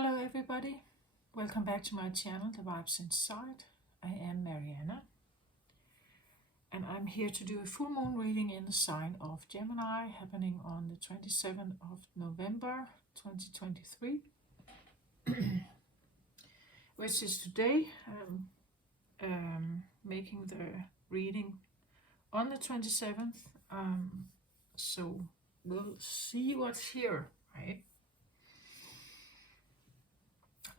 Hello everybody, welcome back to my channel, The Vibes Inside. I am Mariana and I'm here to do a full moon reading in the sign of Gemini happening on the 27th of November 2023, which is today. Making the reading on the 27th, so we'll see what's here, right?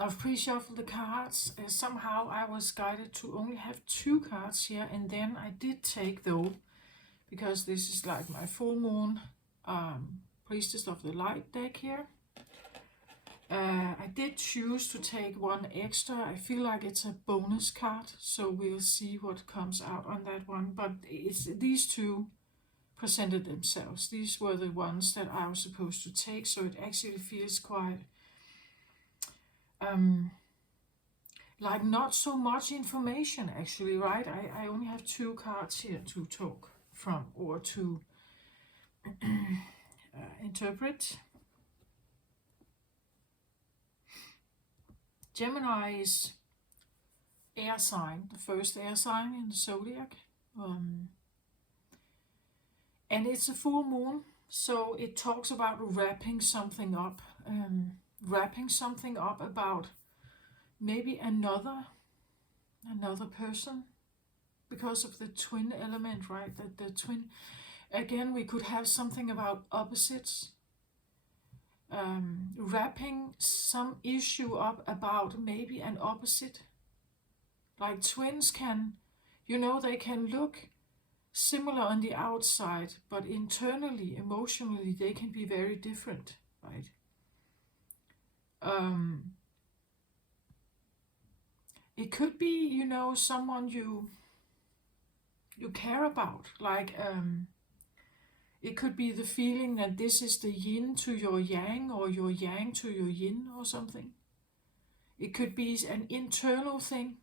I've pre-shuffled the cards. Somehow I was guided to only have 2 cards here, and then I did take, though, because this is like my full moon Priestess of the Light deck here. I did choose to take 1 extra. I feel like it's a bonus card, so we'll see what comes out on that one. But these 2 presented themselves. These were the ones that I was supposed to take, so it actually feels quite like not so much information actually, right? I only have 2 cards here to talk from or to interpret. Gemini is air sign, the first air sign in the zodiac, and it's a full moon, so it talks about wrapping something up, about maybe another person, because of the twin element, right? That the twin, again, we could have something about opposites, wrapping some issue up about maybe an opposite. Like twins can, they can look similar on the outside, but internally, emotionally, they can be very different, right? It could be, someone you care about, like it could be the feeling that this is the yin to your yang, or your yang to your yin, or something. It could be an internal thing,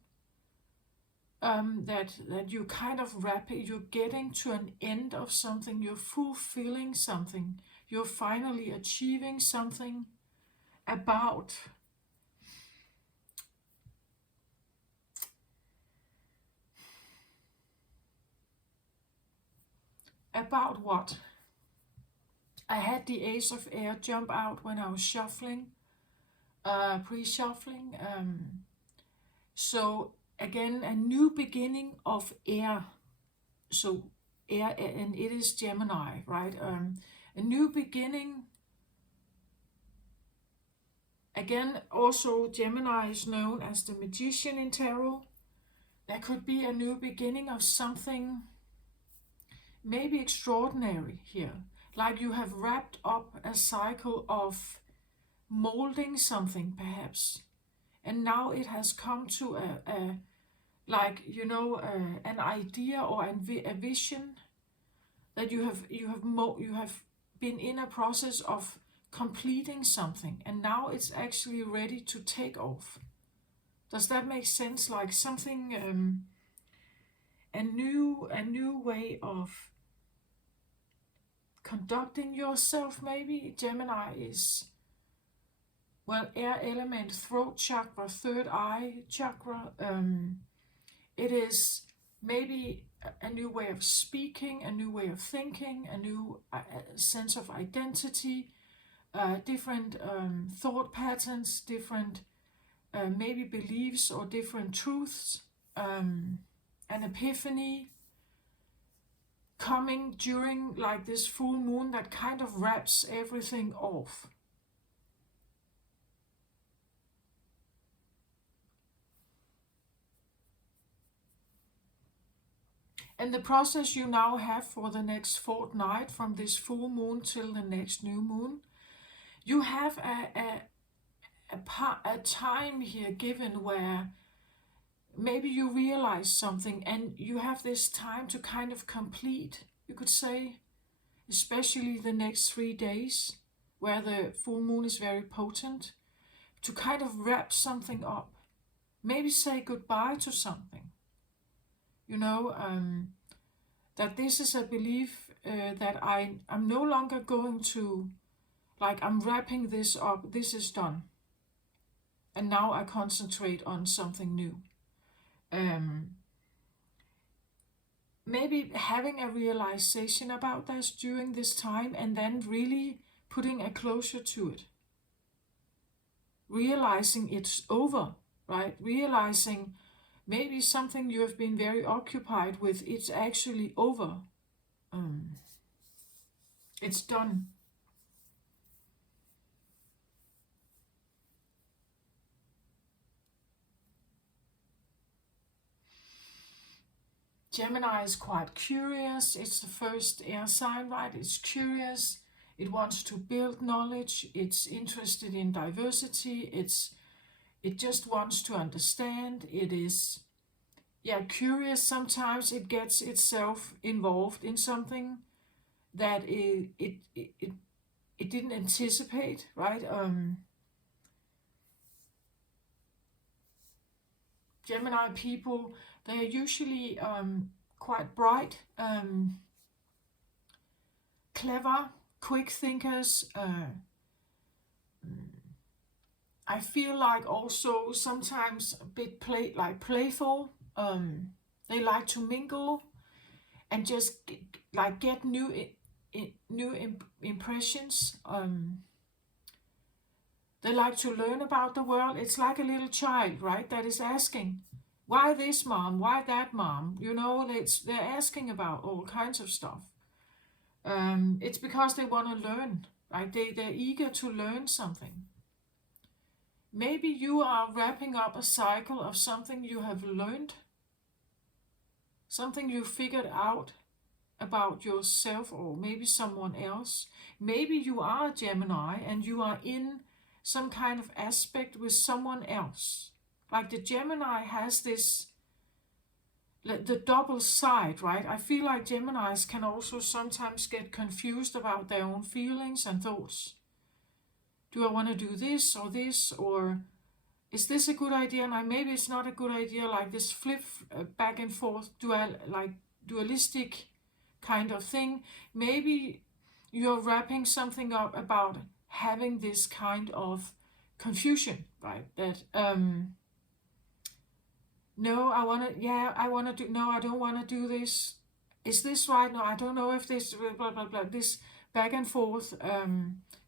that you kind of wrap it, you're getting to an end of something, you're fulfilling something, you're finally achieving something about what? I had the Ace of Air jump out when I was shuffling, pre-shuffling. So again, a new beginning of air. So air, and it is Gemini, right? A new beginning. Again, also Gemini is known as the magician in tarot. There could be a new beginning of something maybe extraordinary here. Like you have wrapped up a cycle of molding something, perhaps. And now it has come to an idea or a vision that you have been in a process of completing something, and now it's actually ready to take off. Does that make sense? Like something, a new way of conducting yourself, maybe. Gemini is, well, air element, throat chakra, third eye chakra. It is maybe a new way of speaking, a new way of thinking, a new sense of identity, different thought patterns, different maybe beliefs or different truths, an epiphany coming during like this full moon that kind of wraps everything off. And the process you now have for the next fortnight, from this full moon till the next new moon, you have a time here given where maybe you realize something, and you have this time to kind of complete, you could say, especially the next 3 days, where the full moon is very potent, to kind of wrap something up. Maybe say goodbye to something. That this is a belief that I'm no longer going to, like, I'm wrapping this up, this is done. and now I concentrate on something new. Maybe having a realization about this during this time, and then really putting a closure to it. Realizing it's over, right? Realizing maybe something you have been very occupied with, it's actually over. It's done. Gemini is quite curious. It's the first air sign, right? It's curious. It wants to build knowledge. It's interested in diversity. It just wants to understand. It is, curious. Sometimes it gets itself involved in something that it didn't anticipate, right? Gemini people, they are usually quite bright, clever, quick thinkers. I feel like also sometimes a bit playful. They like to mingle and just get new impressions. They like to learn about the world. It's like a little child, right? That is asking, why this mom? Why that mom? You know, they're asking about all kinds of stuff. It's because they want to learn, right? They're eager to learn something. Maybe you are wrapping up a cycle of something you have learned, something you figured out about yourself or maybe someone else. Maybe you are a Gemini and you are in some kind of aspect with someone else. Like the Gemini has this, the double side, right? I feel like Geminis can also sometimes get confused about their own feelings and thoughts. Do I want to do this, or is this a good idea? And maybe it's not a good idea, like this flip back and forth, dualistic kind of thing. Maybe you're wrapping something up about having this kind of confusion, right? That no, I want to do, no, I don't want to do this. Is this right? No, I don't know if this, blah, blah, blah. This back and forth,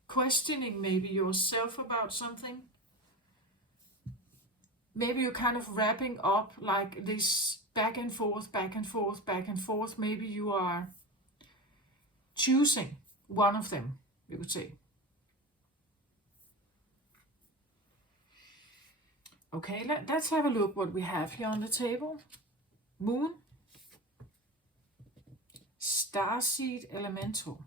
questioning maybe yourself about something. Maybe you're kind of wrapping up like this back and forth, back and forth, back and forth. Maybe you are choosing one of them, you could say. Okay, let's have a look what we have here on the table. Moon, Starseed Elemental.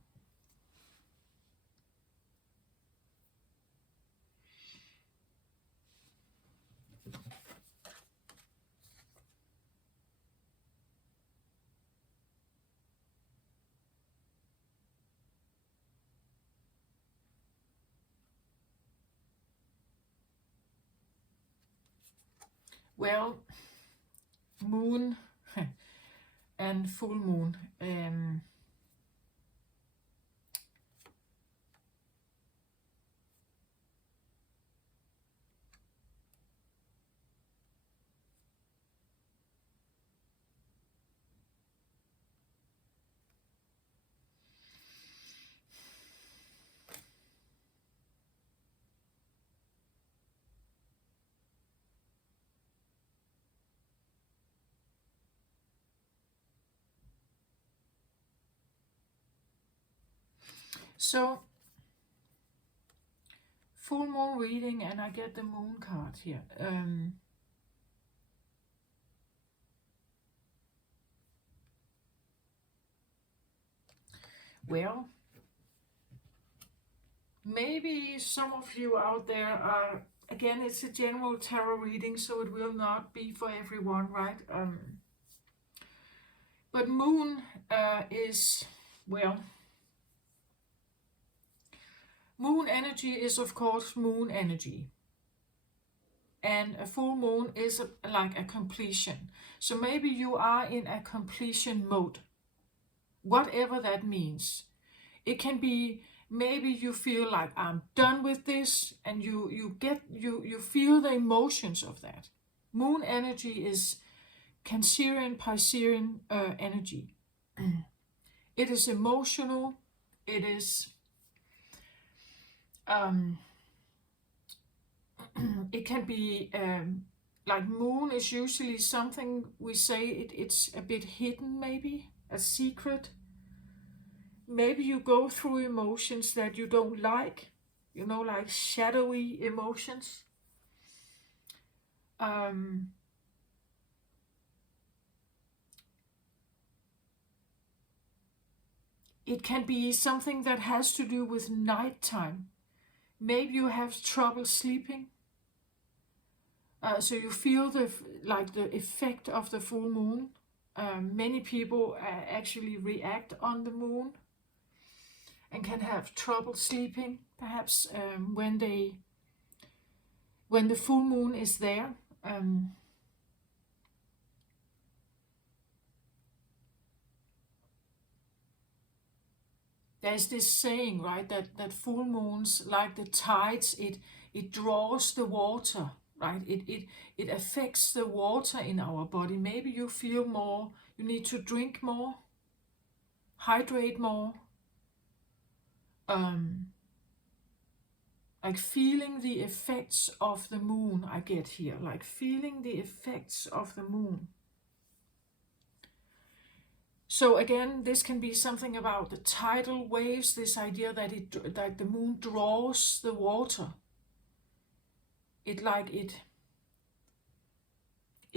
Well, moon and full moon. So, full moon reading, and I get the moon card here. Well, maybe some of you out there are, again, it's a general tarot reading, so it will not be for everyone, right? But moon is, well, moon energy is of course moon energy. And a full moon is like a completion. So maybe you are in a completion mode, whatever that means. It can be maybe you feel like I'm done with this, and you feel the emotions of that. Moon energy is Cancerian, Piscean energy. It is emotional. It is it can be like moon is usually something we say it's a bit hidden, maybe a secret. Maybe you go through emotions that you don't like, like shadowy emotions. It can be something that has to do with nighttime. Maybe you have trouble sleeping. So you feel the effect of the full moon. Many people actually react on the moon and can have trouble sleeping, perhaps when the full moon is there. There's this saying, right, that full moons, like the tides, it draws the water, right? It affects the water in our body. Maybe you feel more, you need to drink more, hydrate more. Like feeling the effects of the moon, I get here, like feeling the effects of the moon. So again, this can be something about the tidal waves, this idea that the moon draws the water. It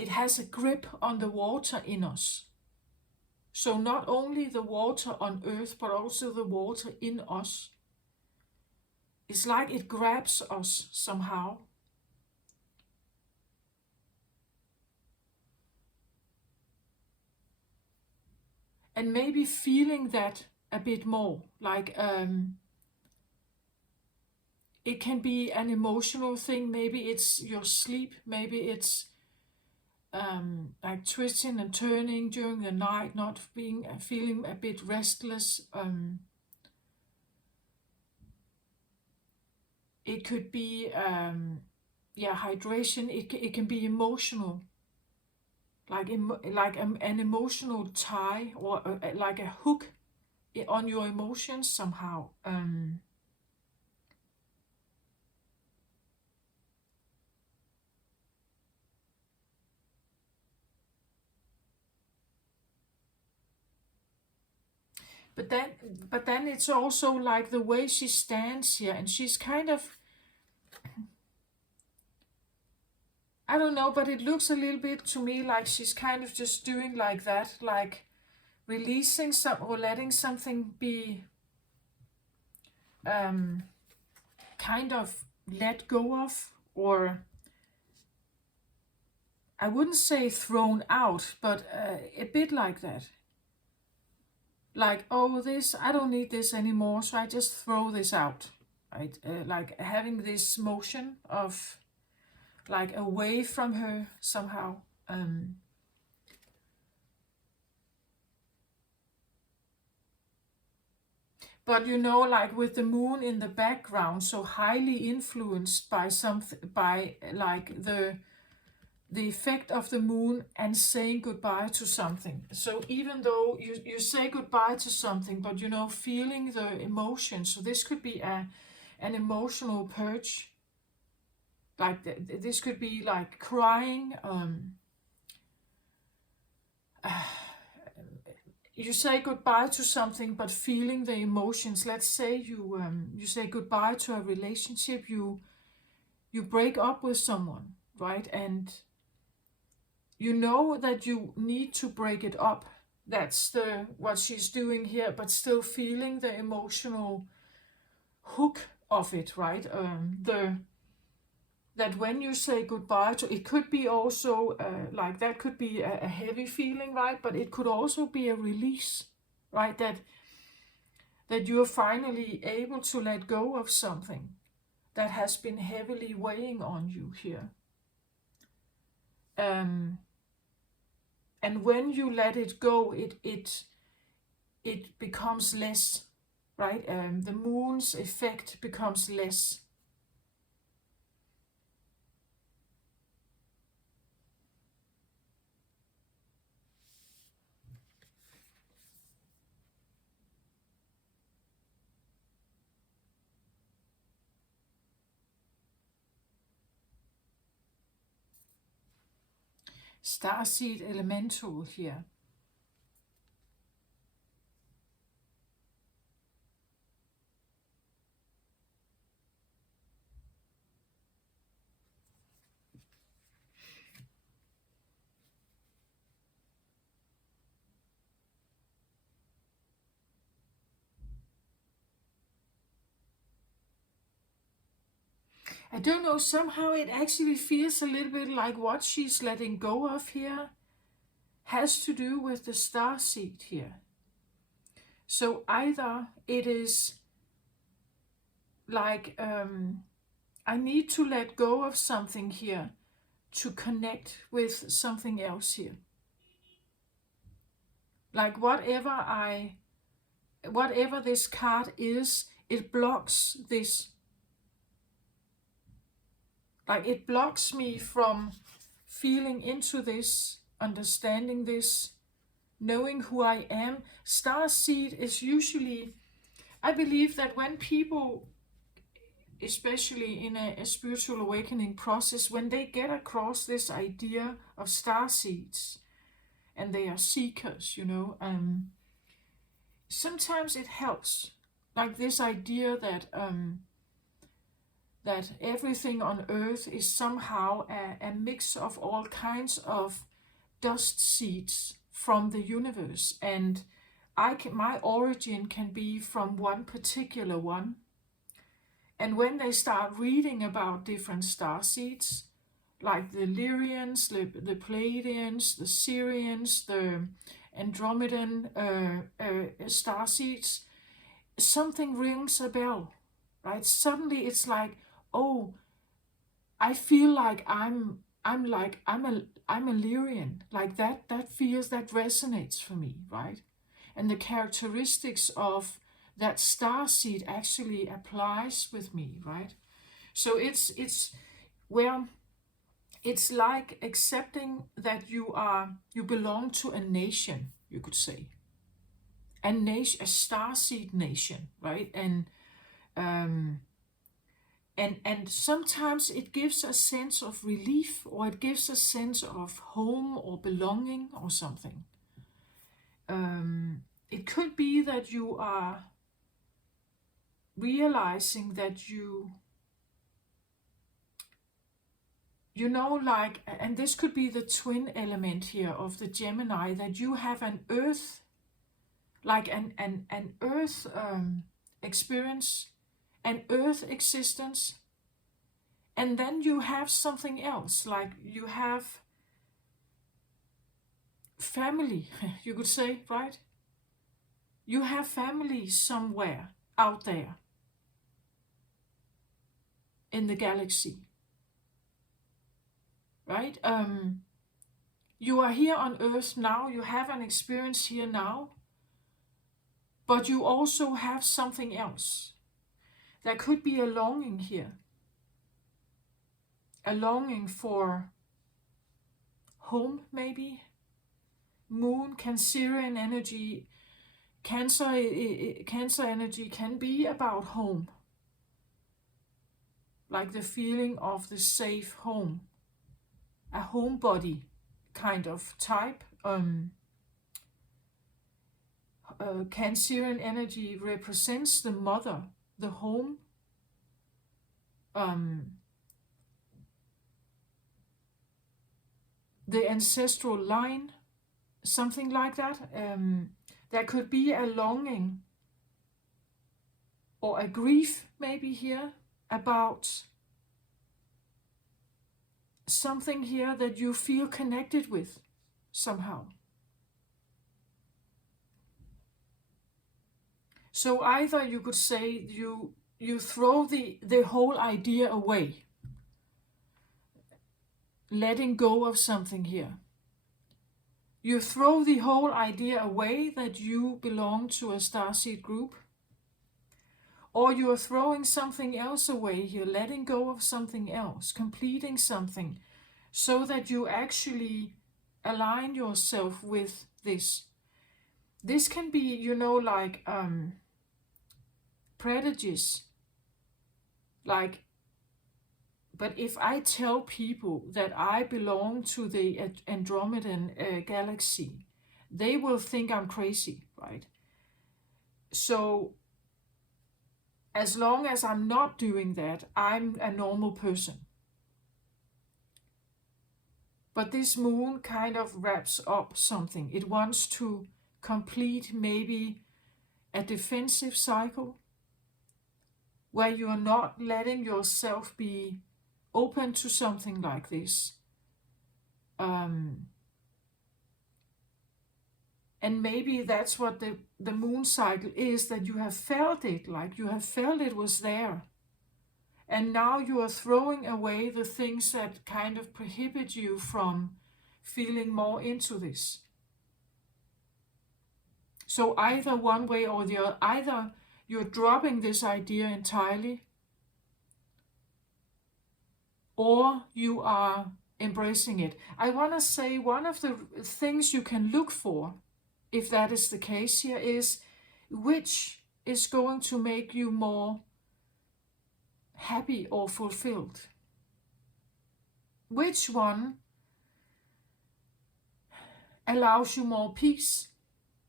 has a grip on the water in us. So not only the water on earth, but also the water in us. It's like it grabs us somehow. And maybe feeling that a bit more, like it can be an emotional thing. Maybe it's your sleep, maybe it's like twisting and turning during the night, not feeling a bit restless. It could be hydration. It can be emotional, like an emotional tie, or like a hook on your emotions somehow. But then it's also like the way she stands here, and she's kind of, I don't know, but it looks a little bit to me like she's kind of just doing like that, like releasing some or letting something be kind of let go of, or I wouldn't say thrown out, but a bit like that. Like, oh, this, I don't need this anymore, so I just throw this out, right? Like having this motion of like away from her somehow. But like with the moon in the background, so highly influenced by something, by like the effect of the moon and saying goodbye to something. So even though you say goodbye to something, but feeling the emotion. So this could be an emotional purge. Like this could be like crying. You say goodbye to something, but feeling the emotions. Let's say you say goodbye to a relationship. You break up with someone, right? And you know that you need to break it up. That's what she's doing here, but still feeling the emotional hook of it, right? That when you say goodbye to, it could be also like that could be a heavy feeling, right? But it could also be a release, right? That you're finally able to let go of something that has been heavily weighing on you here. And when you let it go, it becomes less, right? The moon's effect becomes less. Starseed elemental here. I don't know, somehow it actually feels a little bit like what she's letting go of here has to do with the starseed here. So either it is like, I need to let go of something here to connect with something else here. Like whatever this card is, it blocks this. Like it blocks me from feeling into this, understanding this, knowing who I am. Starseed is usually, I believe that when people, especially in a spiritual awakening process, when they get across this idea of starseeds, and they are seekers, sometimes it helps. Like this idea that that everything on earth is somehow a mix of all kinds of dust seeds from the universe, and my origin can be from one particular one. And when they start reading about different star seeds, like the Lyrians, the Pleiadians, the Sirians, the Andromedan star seeds, something rings a bell, right? Suddenly it's like, oh, I feel like I'm a Lyrian, like that resonates for me, right? And the characteristics of that star seed actually applies with me, right? So it's where it's like accepting that you belong to a nation, you could say, a star seed nation, right? And sometimes it gives a sense of relief, or it gives a sense of home or belonging or something. It could be that you are realizing that like, and this could be the twin element here of the Gemini, that you have an earth, like an earth experience, an earth existence, and then you have something else, like you have family, you could say, right? You have family somewhere out there in the galaxy, right? You are here on Earth now, you have an experience here now, but you also have something else. There could be a longing here, a longing for home, maybe. Moon, Cancerian energy, Cancer energy can be about home, like the feeling of the safe home, a homebody kind of type. Cancerian energy represents the mother, the home, the ancestral line, something like that. There could be a longing or a grief maybe here about something here that you feel connected with somehow. So either you could say you throw the whole idea away, letting go of something here. You throw the whole idea away that you belong to a starseed group, or you are throwing something else away here, letting go of something else, completing something, so that you actually align yourself with this. This can be, you know, like prejudice. Like, but if I tell people that I belong to the Andromedan galaxy, they will think I'm crazy, right? So as long as I'm not doing that, I'm a normal person. But this moon kind of wraps up something. It wants to complete maybe a defensive cycle where you are not letting yourself be open to something like this. And maybe that's what the moon cycle is, that you have felt it, like you have felt it was there. And now you are throwing away the things that kind of prohibit you from feeling more into this. So either one way or the other, either you're dropping this idea entirely, or you are embracing it. I want to say one of the things you can look for, if that is the case here, is which is going to make you more happy or fulfilled. Which one allows you more peace,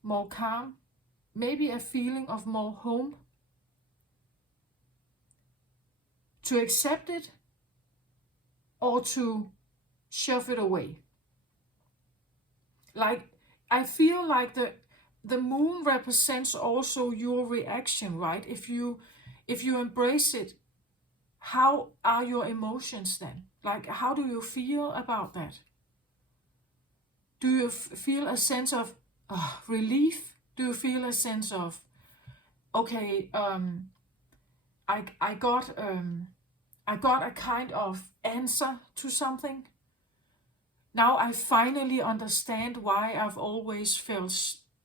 more calm, maybe a feeling of more home? To accept it or to shove it away? Like, I feel like the moon represents also your reaction, right? If you embrace it, how are your emotions then? Like, how do you feel about that? Do you feel a sense of relief? Do you feel a sense of, okay, I got a kind of answer to something? Now I finally understand why I've always felt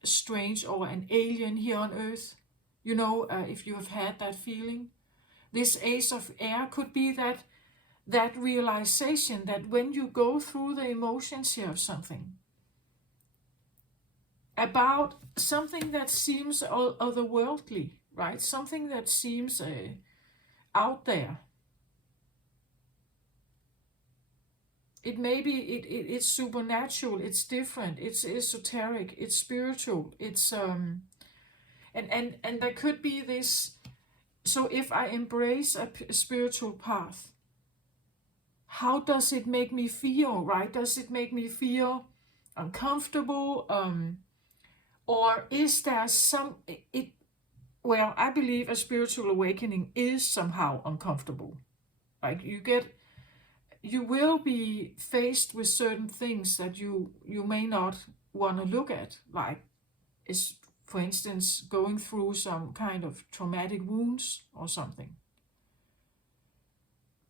strange or an alien here on Earth. You know, if you have had that feeling. This Ace of Air could be that realization that when you go through the emotions here of something, about something that seems otherworldly, right? Something that seems out there. It it's supernatural, it's different, it's esoteric, it's spiritual, it's and there could be this. So if I embrace a spiritual path, how does it make me feel, right? Does it make me feel uncomfortable? Or is there well, I believe a spiritual awakening is somehow uncomfortable. Like you will be faced with certain things that you may not want to look at, like is, for instance, going through some kind of traumatic wounds or something.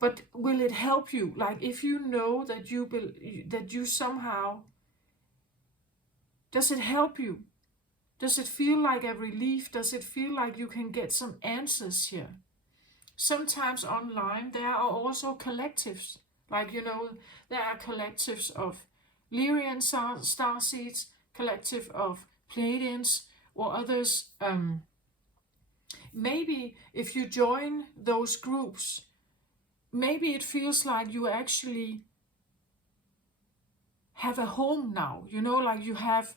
But will it help you? Like, if you know that you somehow, does it help you? Does it feel like a relief? Does it feel like you can get some answers here? Sometimes online there are also collectives. Like, you know, there are collectives of Lyrian star seeds, collective of Pleiadians, or others. Maybe if you join those groups, maybe it feels like you actually have a home now. You know, like you have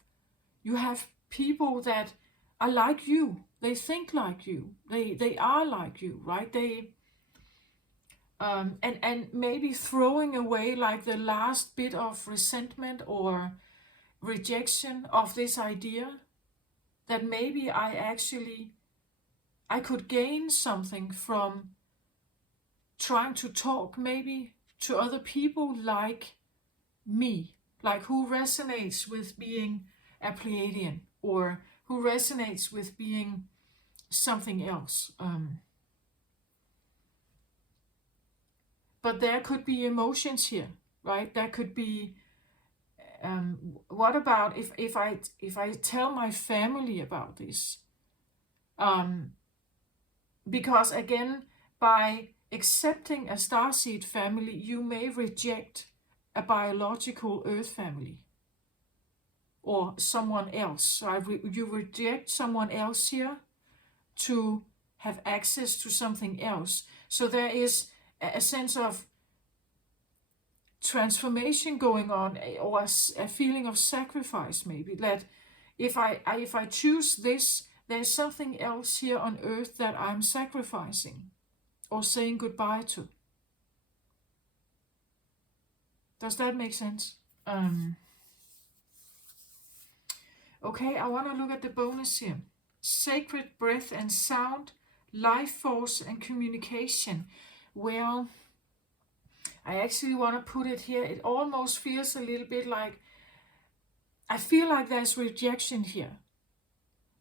people that are like you. They think like you. They are like you, right? They and maybe throwing away like the last bit of resentment or rejection of this idea that maybe I could gain something from trying to talk maybe to other people like me, like who resonates with being a Pleiadian or who resonates with being something else. But there could be emotions here, right? There could be, what about if I tell my family about this? because again, by accepting a starseed family, you may reject a biological Earth family or someone else. So you reject someone else here to have access to something else. So there is a sense of transformation going on, or a feeling of sacrifice, maybe, that if I choose this, there's something else here on earth that I'm sacrificing or saying goodbye to. Does that make sense? Okay, I want to look at the bonus here. Sacred breath and sound, life force and communication. Well, I actually want to put it here. It almost feels a little bit like, I feel like there's rejection here.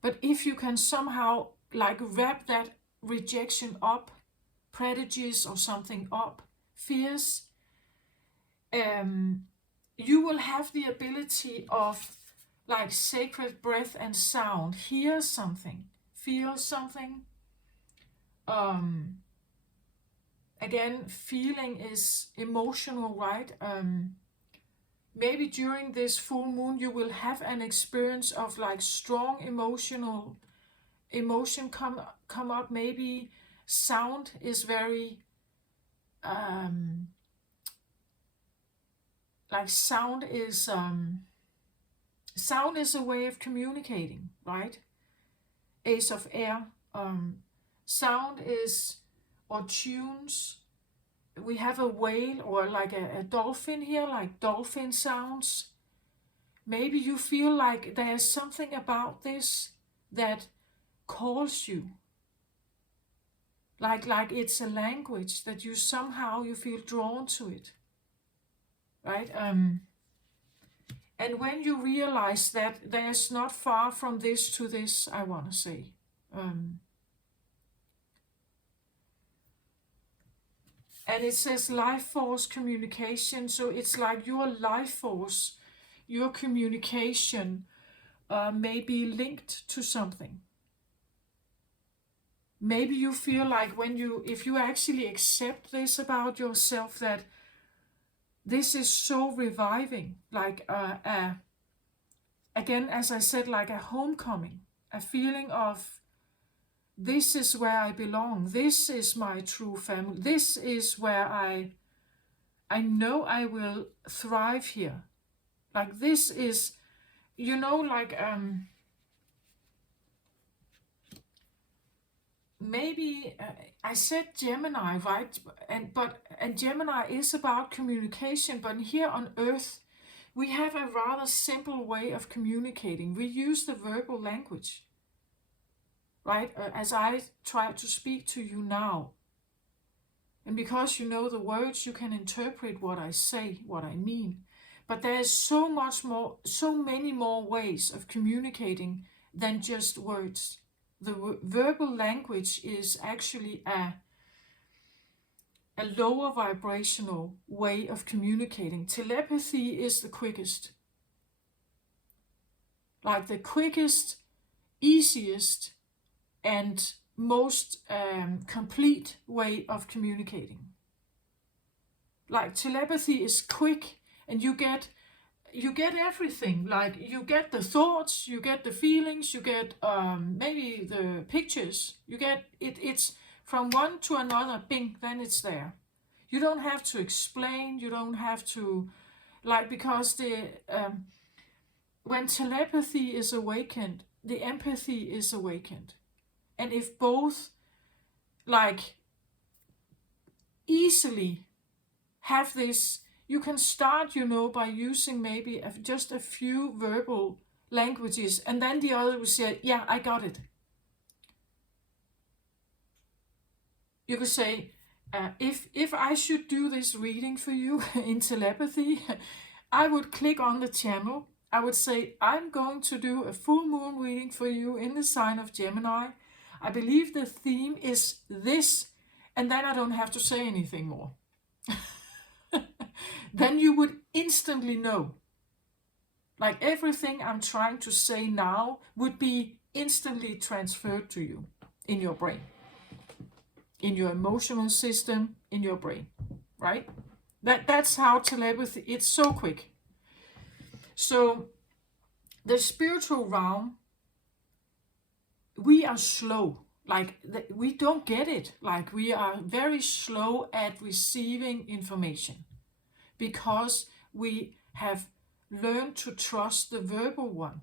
But if you can somehow like wrap that rejection up, prejudice or something up, fears, you will have the ability of like sacred breath and sound, hear something, feel something. Again, feeling is emotional, right? Maybe during this full moon you will have an experience of like strong emotion come up. Maybe sound is very like sound is a way of communicating, right? Ace of Air. Sound is, or tunes. We have a whale or like a dolphin here, like dolphin sounds. Maybe you feel like there's something about this that calls you. Like it's a language that you somehow you feel drawn to it. Right? And when you realize that there's not far from this to this, I want to say. And it says life force communication. So it's like your life force, your communication may be linked to something. Maybe you feel like if you actually accept this about yourself, that this is so reviving, like again, as I said, like a homecoming, a feeling of this is where I belong, this is my true family, this is where I know I will thrive here. Like this is, like maybe I said Gemini, right? And Gemini is about communication, but here on Earth we have a rather simple way of communicating. We use the verbal language, right? As I try to speak to you now. And because you know the words, you can interpret what I say, what I mean. But there is so many more ways of communicating than just words. The verbal language is actually a lower vibrational way of communicating. Telepathy is the quickest. Like the quickest, easiest, and most complete way of communicating. Like telepathy is quick, and you get everything. Like you get the thoughts, you get the feelings, you get maybe the pictures. You get it's from one to another, bing, then it's there. You don't have to explain, you don't have to, like, because when telepathy is awakened, the empathy is awakened. And if both, like, easily have this, you can start, by using maybe just a few verbal languages, and then the other will say, yeah, I got it. You could say, if I should do this reading for you in telepathy, I would click on the channel. I would say, I'm going to do a full moon reading for you in the sign of Gemini. I believe the theme is this, and then I don't have to say anything more. Then you would instantly know. Like everything I'm trying to say now would be instantly transferred to you in your brain. in your emotional system, in your brain, right? That's how telepathy, it's so quick. So the spiritual realm, we are slow. Like we don't get it. Like we are very slow at receiving information because we have learned to trust the verbal one.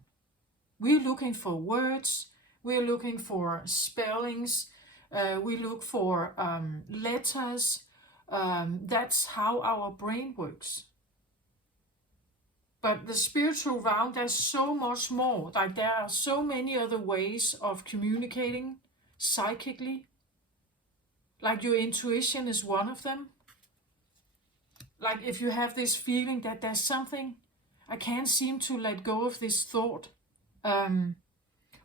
We're looking for words, we're looking for spellings, we look for letters. That's how our brain works. But the spiritual realm, there's so much more. Like there are so many other ways of communicating psychically. Like your intuition is one of them. Like if you have this feeling that there's something, I can't seem to let go of this thought.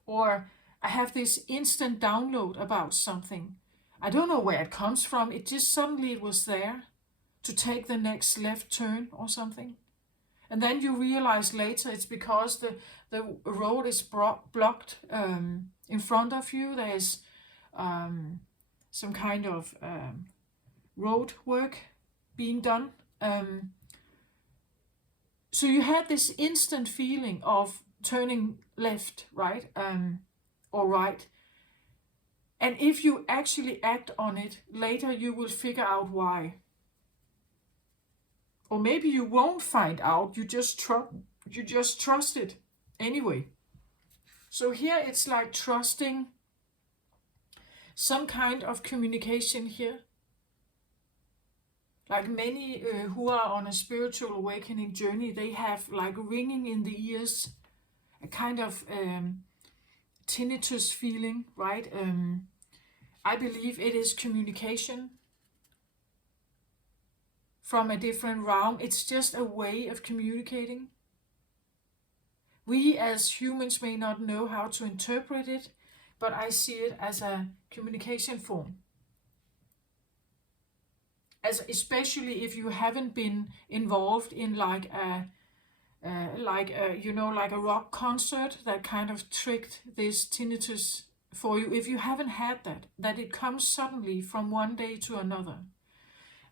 Or I have this instant download about something. I don't know where it comes from. It just suddenly it was there to take the next left turn or something. And then you realize later it's because the road is blocked in front of you. There's some kind of road work being done. So you had this instant feeling of turning left, right, or right. And if you actually act on it, later you will figure out why. Or maybe you won't find out, you just trust it anyway. So here it's like trusting some kind of communication here. Like many who are on a spiritual awakening journey, they have like ringing in the ears, a kind of tinnitus feeling, right? I believe it is communication from a different realm. It's just a way of communicating. We as humans may not know how to interpret it, but I see it as a communication form. Especially if you haven't been involved in like a rock concert that kind of tricked this tinnitus for you. If you haven't had that it comes suddenly from one day to another.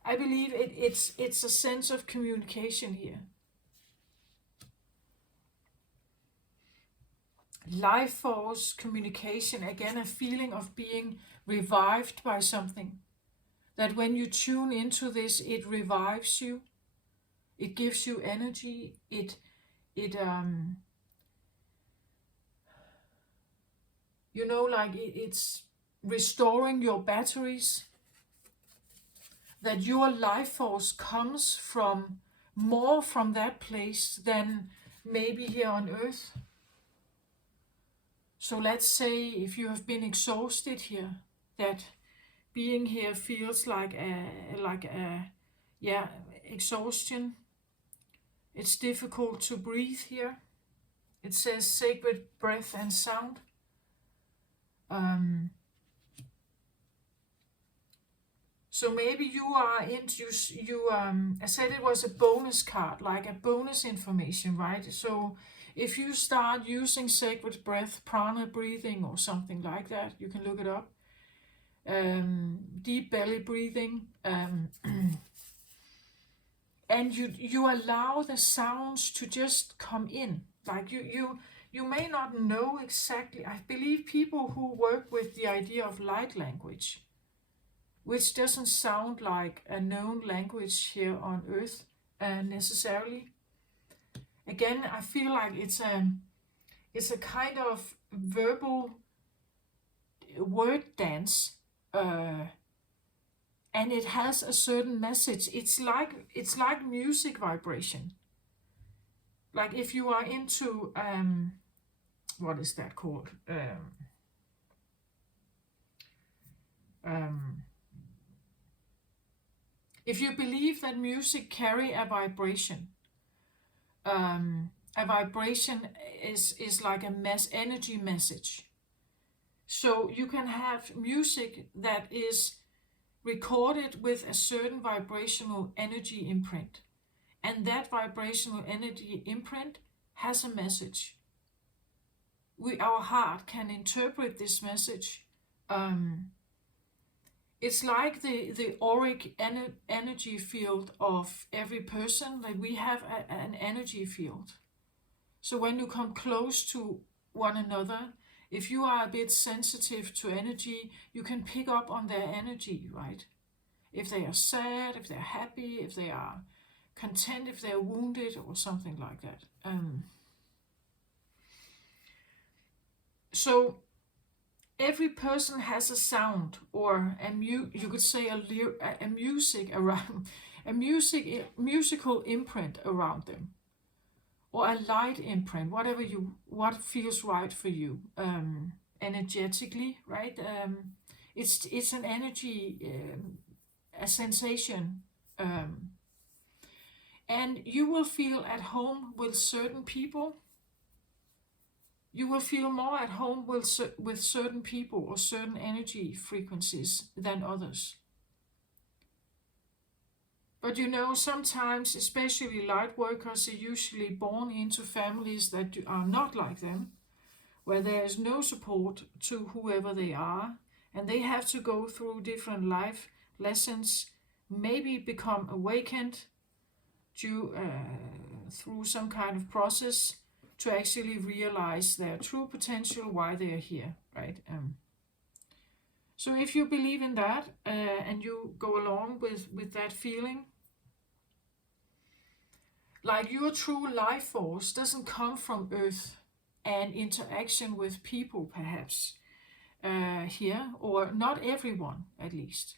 I believe it's a sense of communication here. Life force communication, again, a feeling of being revived by something. That when you tune into this, it revives you. It gives you energy. It's restoring your batteries. That your life force comes from more from that place than maybe here on earth. So let's say if you have been exhausted here, that being here feels like exhaustion. It's difficult to breathe here. It says sacred breath and sound. So maybe you are into I said it was a bonus card, like a bonus information, right? So if you start using sacred breath, prana breathing or something like that, you can look it up. Deep belly breathing, and you allow the sounds to just come in. Like you may not know exactly. I believe people who work with the idea of light language, which doesn't sound like a known language here on earth necessarily. Again, I feel like it's a kind of verbal word dance, and it has a certain message. It's like music vibration. Like if you are into what is that called? If you believe that music carry a vibration is like a energy message. So you can have music that is recorded with a certain vibrational energy imprint. And that vibrational energy imprint has a message. Our heart can interpret this message it's like the auric energy field of every person. Like we have an energy field. So when you come close to one another, if you are a bit sensitive to energy, you can pick up on their energy, right? If they are sad, if they're happy, if they are content, if they're wounded, or something like that. So every person has a sound, or you could say a music around, musical imprint around them, or a light imprint, what feels right for you, energetically, right? It's an energy, a sensation, and you will feel at home with certain people. You will feel more at home with certain people or certain energy frequencies than others. But you know, sometimes, especially light workers are usually born into families that are not like them, where there is no support to whoever they are, and they have to go through different life lessons, maybe become awakened through some kind of process to actually realize their true potential, why they are here, right? So if you believe in that, and you go along with that feeling, like your true life force doesn't come from Earth and interaction with people, perhaps, here, or not everyone at least.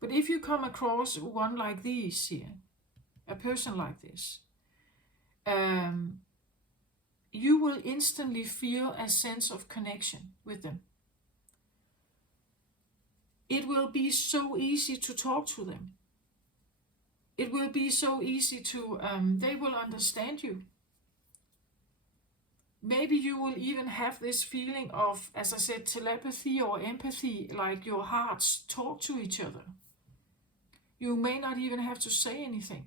But if you come across one like these here, a person like this, you will instantly feel a sense of connection with them. It will be so easy to talk to them. It will be so easy to, they will understand you. Maybe you will even have this feeling of, as I said, telepathy or empathy, like your hearts talk to each other. You may not even have to say anything.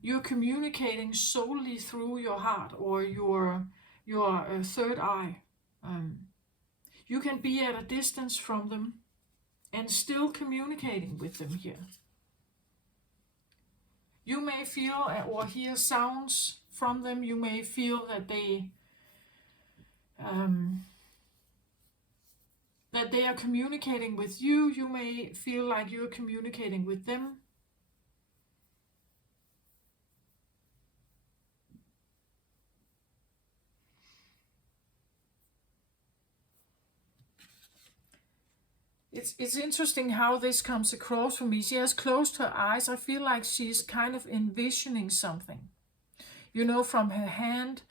You're communicating solely through your heart or your third eye. You can be at a distance from them and still communicating with them here. You may feel or hear sounds from them. You may feel that they are communicating with you. You may feel like you're communicating with them. It's interesting how this comes across for me. She has closed her eyes. I feel like she's kind of envisioning something, you know, from her hand.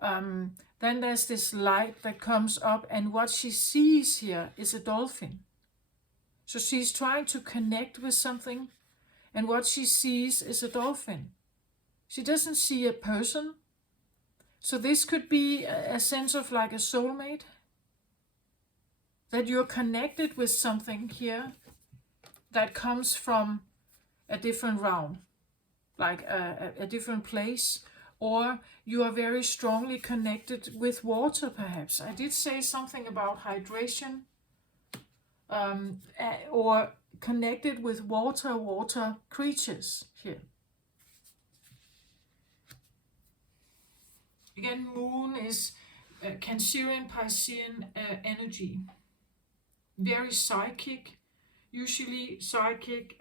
Then there's this light that comes up, and what she sees here is a dolphin. So she's trying to connect with something, and what she sees is a dolphin. She doesn't see a person. So this could be a sense of like a soulmate, that you're connected with something here that comes from a different realm, like a different place, or you are very strongly connected with water, perhaps. I did say something about hydration, or connected with water creatures here. Again, moon is Cancerian Piscean energy. Very psychic, usually psychic,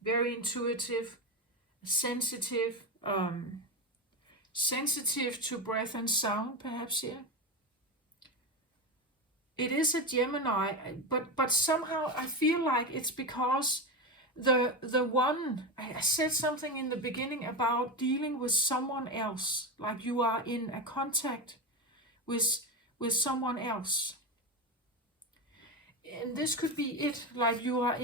very intuitive, sensitive, sensitive to breath and sound, perhaps here. It is a Gemini, but somehow I feel like it's because the one, I said something in the beginning about dealing with someone else, like you are in a contact with someone else. And this could be it, like you are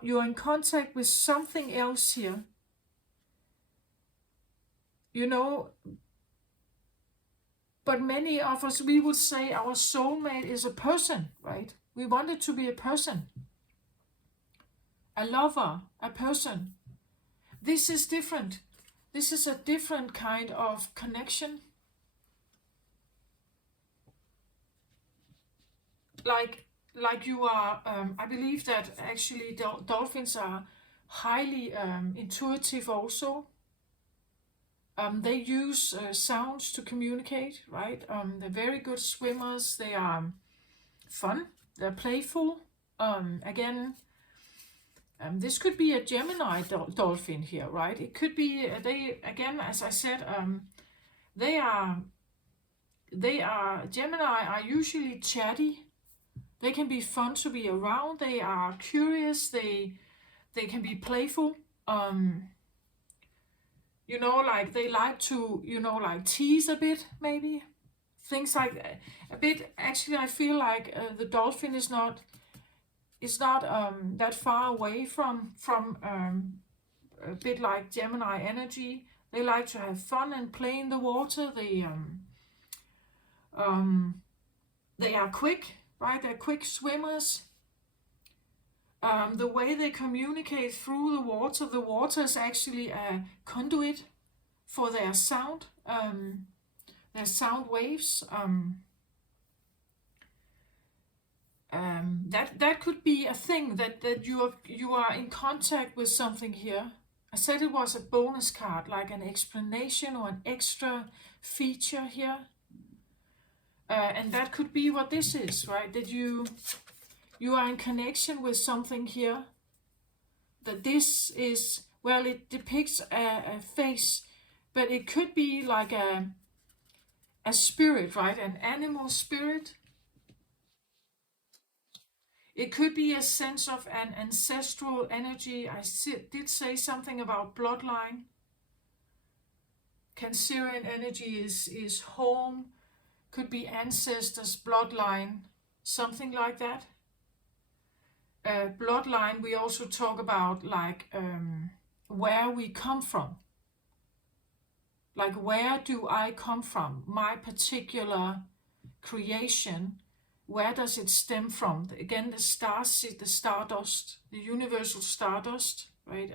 you're in contact with something else here. You know, but many of us, we would say our soulmate is a person, right? We want it to be a person, a lover, a person. This is different. This is a different kind of connection. Like like you are, I believe that actually dolphins are highly intuitive also. They use sounds to communicate, right? They're very good swimmers. They are fun. They're playful. Again, this could be a Gemini dolphin here, right? It could be they again, as I said, they are Gemini are usually chatty. They can be fun to be around. They are curious. They can be playful. Like they like to, like tease a bit, maybe things like a bit. Actually, I feel like the dolphin is not that far away from a bit like Gemini energy. They like to have fun and play in the water. They are quick, right? They're quick swimmers. The way they communicate through the water is actually a conduit for their sound waves. That could be a thing that you are in contact with something here. I said it was a bonus card, like an explanation or an extra feature here. And that could be what this is, right? That you are in connection with something here. That this is, well, it depicts a face, but it could be like a spirit, right? An animal spirit. It could be a sense of an ancestral energy. I did say something about bloodline. Cancerian energy is home, could be ancestors, bloodline, something like that. Bloodline, we also talk about like where we come from. Like, where do I come from? My particular creation, where does it stem from? Again, the stars, the stardust, the universal stardust, right?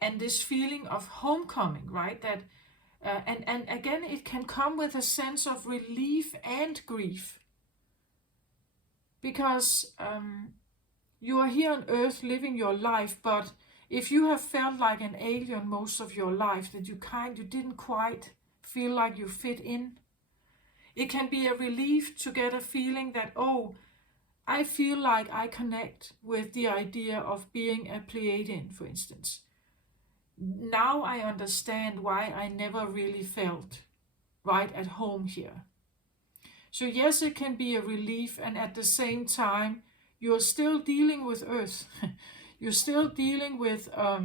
And this feeling of homecoming, right? That and again, it can come with a sense of relief and grief, because you are here on Earth living your life, but if you have felt like an alien most of your life, that you didn't quite feel like you fit in, it can be a relief to get a feeling that, oh, I feel like I connect with the idea of being a Pleiadian, for instance. Now I understand why I never really felt right at home here. So yes, it can be a relief, and at the same time, you're still dealing with Earth. You're still dealing with the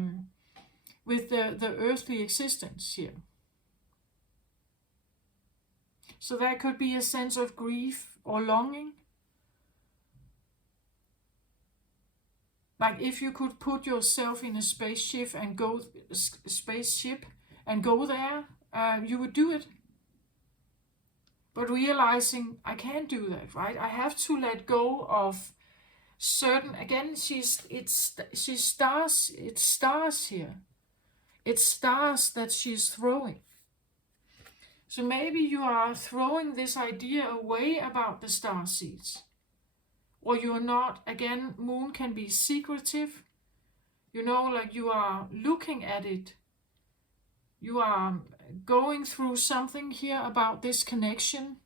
earthly existence here. So there could be a sense of grief or longing. Like if you could put yourself in a spaceship and go there, you would do it. But realizing I can't do that, right? I have to let go of certain. Again, it's stars here. It's stars that she's throwing. So maybe you are throwing this idea away about the star seeds. Or you're not. Again, moon can be secretive. Like you are looking at it. You are going through something here about this connection.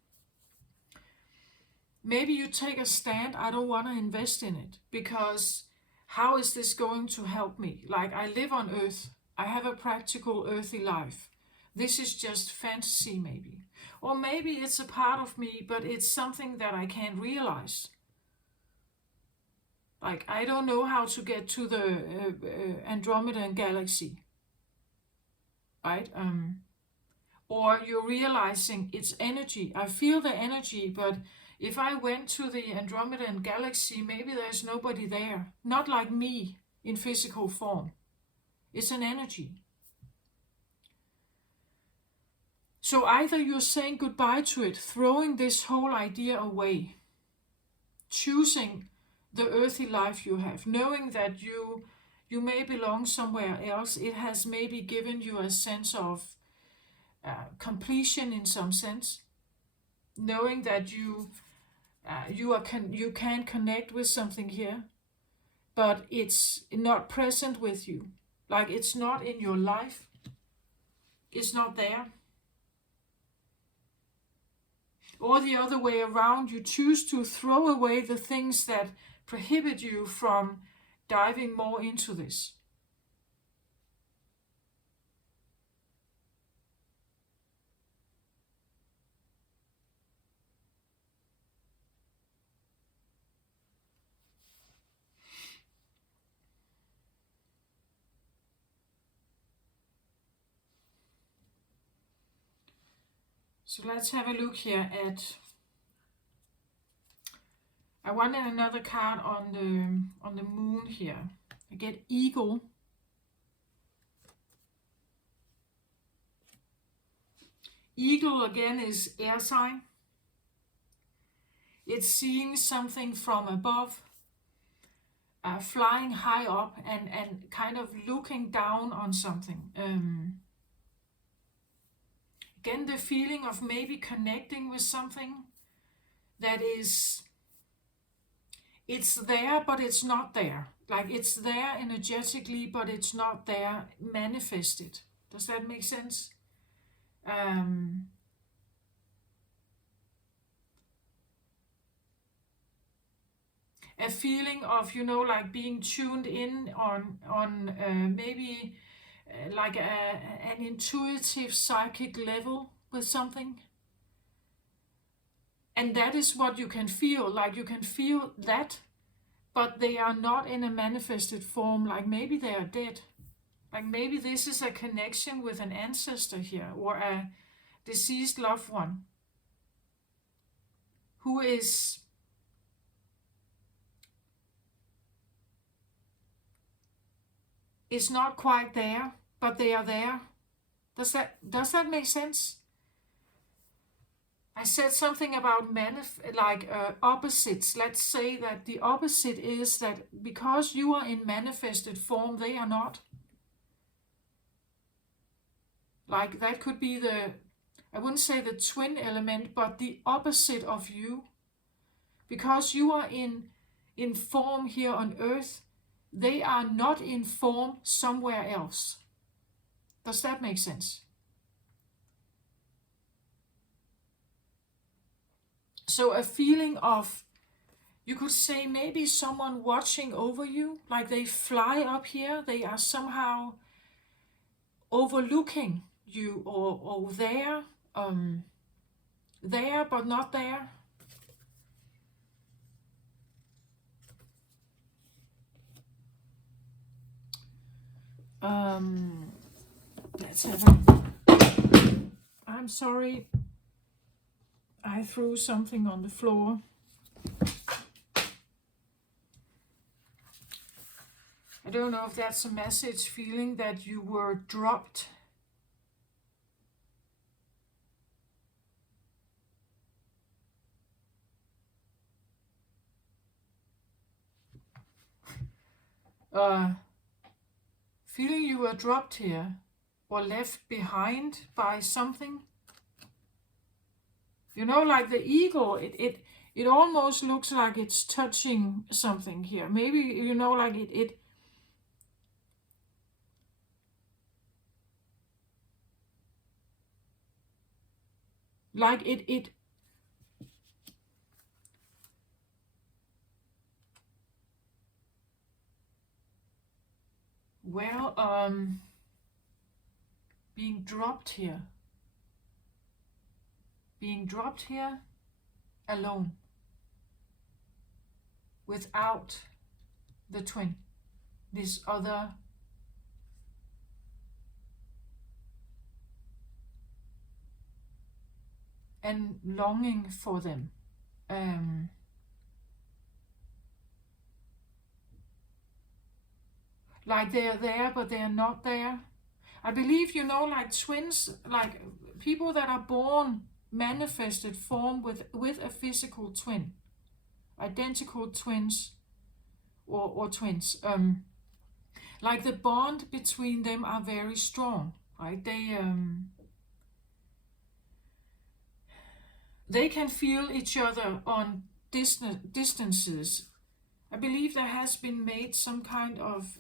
Maybe you take a stand, I don't want to invest in it, because how is this going to help me? Like, I live on Earth. I have a practical earthly life. This is just fantasy, maybe. Or maybe it's a part of me, but it's something that I can't realize. Like, I don't know how to get to the Andromedan galaxy, right? Or you're realizing it's energy. I feel the energy, but if I went to the Andromedan galaxy, maybe there's nobody there. Not like me in physical form. It's an energy. So either you're saying goodbye to it, throwing this whole idea away, choosing the earthly life you have, knowing that you may belong somewhere else. It has maybe given you a sense of completion in some sense. knowing that you can connect with something here, but it's not present with you. Like it's not in your life. It's not there. Or the other way around, you choose to throw away the things that prohibit you from diving more into this. So let's have a look here at, I wanted another card on the moon here. I get eagle. Eagle again is air sign. It's seeing something from above, flying high up and kind of looking down on something. Again, the feeling of maybe connecting with something that is, it's there, but it's not there. Like it's there energetically, but it's not there manifested. Does that make sense? A feeling of, like being tuned in on maybe like an intuitive psychic level with something. And that is what you can feel. Like you can feel that, but they are not in a manifested form. Like maybe they are dead. Like maybe this is a connection with an ancestor here, or a deceased loved one who is not quite there, but they are there. Does that make sense? I said something about opposites. Let's say that the opposite is that because you are in manifested form, they are not. Like that could be I wouldn't say the twin element, but the opposite of you. Because you are in form here on earth, they are not in form somewhere else. Does that make sense? So a feeling of, you could say maybe someone watching over you, like they fly up here, they are somehow overlooking you, or there, there but not there. Let's have I'm sorry, I threw something on the floor. I don't know if that's a message, feeling that you were dropped. Feeling you were dropped here or left behind by something. Like the eagle, it almost looks like it's touching something here. Maybe, like it like it well, being dropped here alone, without the twin, this other and longing for them. Like they are there, but they are not there. I believe, like twins, like people that are born manifested form with a physical twin, identical twins, or twins. Like the bond between them are very strong, right? they can feel each other on distances. I believe there has been made some kind of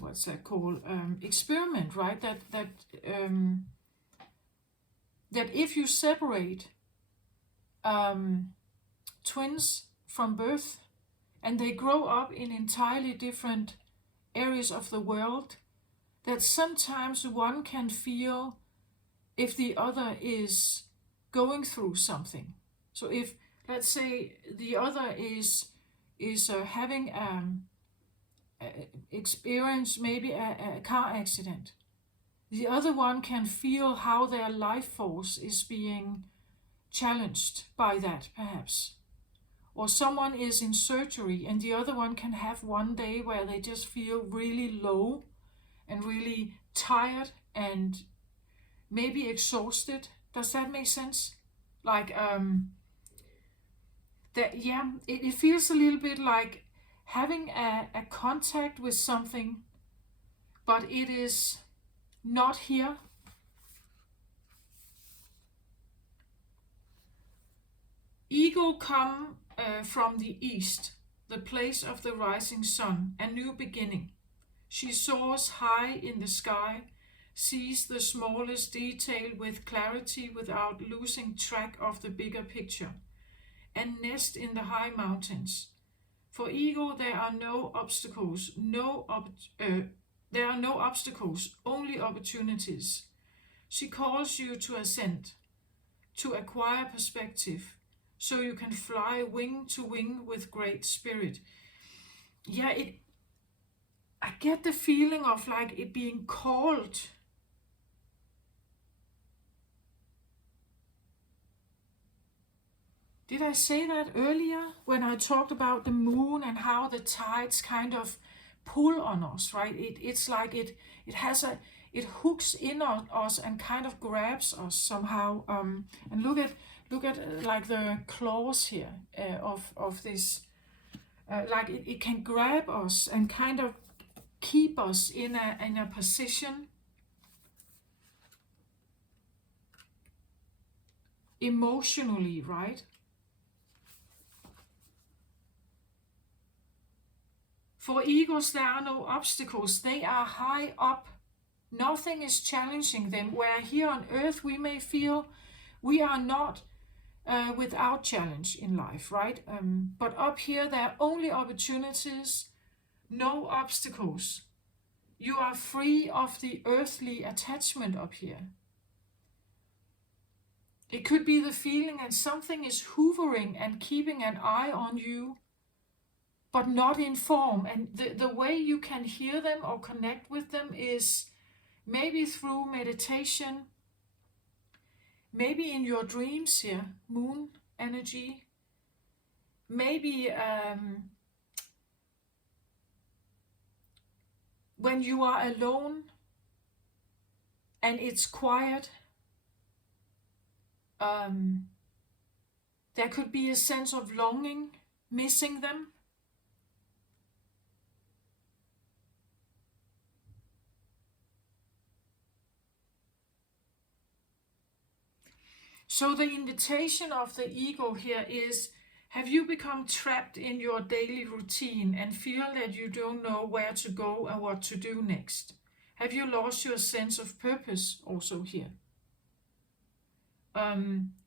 what's that called, experiment, right? That if you separate twins from birth and they grow up in entirely different areas of the world, that sometimes one can feel if the other is going through something. So if, let's say, the other is having experience maybe a car accident, the other one can feel how their life force is being challenged by that, perhaps. Or someone is in surgery and the other one can have one day where they just feel really low and really tired and maybe exhausted. Does that make sense? Like that, yeah, it feels a little bit like having a contact with something, but it is not here. Ego come from the east, the place of the rising sun, a new beginning. She soars high in the sky, sees the smallest detail with clarity without losing track of the bigger picture, and nest in the high mountains. For ego, there are no obstacles, only opportunities. She calls you to ascend, to acquire perspective, so you can fly wing to wing with great spirit. Yeah, I get the feeling of like it being called. Did I say that earlier when I talked about the moon and how the tides kind of pull on us, right? It's like it hooks in on us and kind of grabs us somehow. And look at like the claws here of this. Like it can grab us and kind of keep us in a position emotionally, right? For egos, there are no obstacles. They are high up. Nothing is challenging them. Where here on earth we may feel we are not without challenge in life, right? But up here there are only opportunities, no obstacles. You are free of the earthly attachment up here. It could be the feeling that something is hovering and keeping an eye on you, but not in form. And the way you can hear them or connect with them is maybe through meditation, maybe in your dreams here, moon energy, maybe when you are alone and it's quiet. There could be a sense of longing, missing them. So the invitation of the ego here is, have you become trapped in your daily routine and feel that you don't know where to go and what to do next? Have you lost your sense of purpose also here?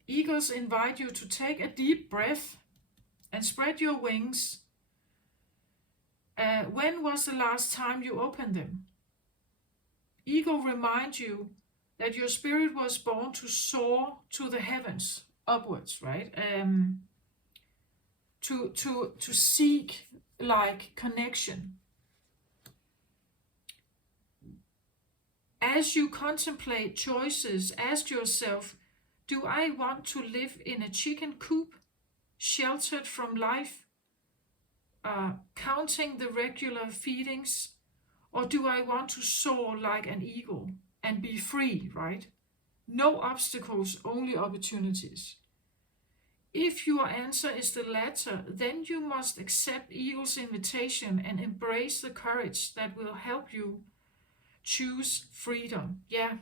Egos invite you to take a deep breath and spread your wings. When was the last time you opened them? Ego reminds you that your spirit was born to soar to the heavens, upwards, right? To seek like connection. As you contemplate choices, ask yourself, do I want to live in a chicken coop, sheltered from life, counting the regular feedings, or do I want to soar like an eagle and be free, right? No obstacles, only opportunities. If your answer is the latter, then you must accept ego's invitation and embrace the courage that will help you choose freedom. Yeah.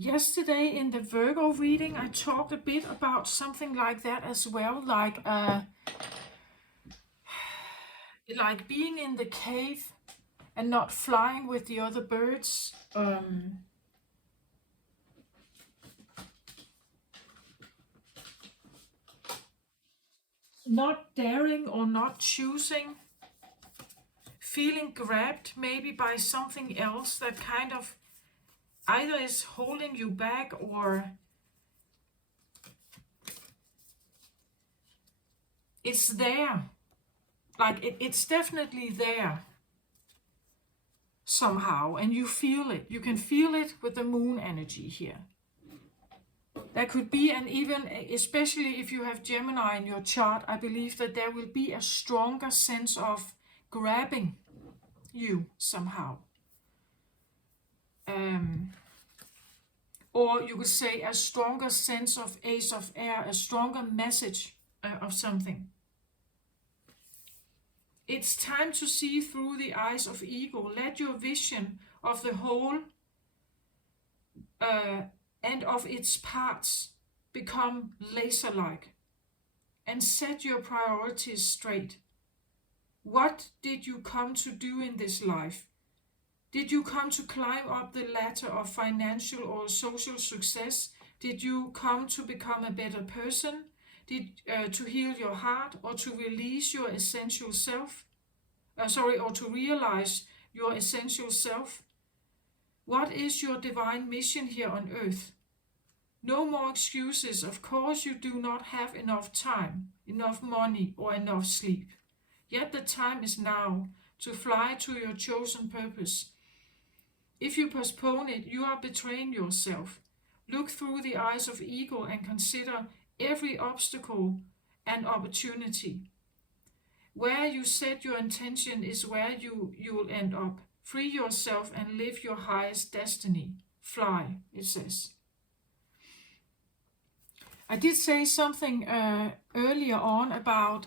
yesterday in the Virgo reading, I talked a bit about something like that as well, like being in the cave and not flying with the other birds. Not daring or not choosing, feeling grabbed maybe by something else that kind of either is holding you back or it's there. Like it's definitely there somehow, and you feel it. You can feel it with the moon energy here. There could be, and even especially if you have Gemini in your chart, I believe that there will be a stronger sense of grabbing you somehow. Or you could say a stronger sense of Ace of Air, a stronger message of something. It's time to see through the eyes of ego. Let your vision of the whole and of its parts become laser-like, and set your priorities straight. What did you come to do in this life? Did you come to climb up the ladder of financial or social success? Did you come to become a better person? To heal your heart, or to release your essential self? Or to realize your essential self? What is your divine mission here on earth? No more excuses. Of course you do not have enough time, enough money, or enough sleep. Yet the time is now to fly to your chosen purpose. If you postpone it, you are betraying yourself. Look through the eyes of ego and consider every obstacle an opportunity. Where you set your intention is where you will end up. Free yourself and live your highest destiny. Fly, it says. I did say something earlier on about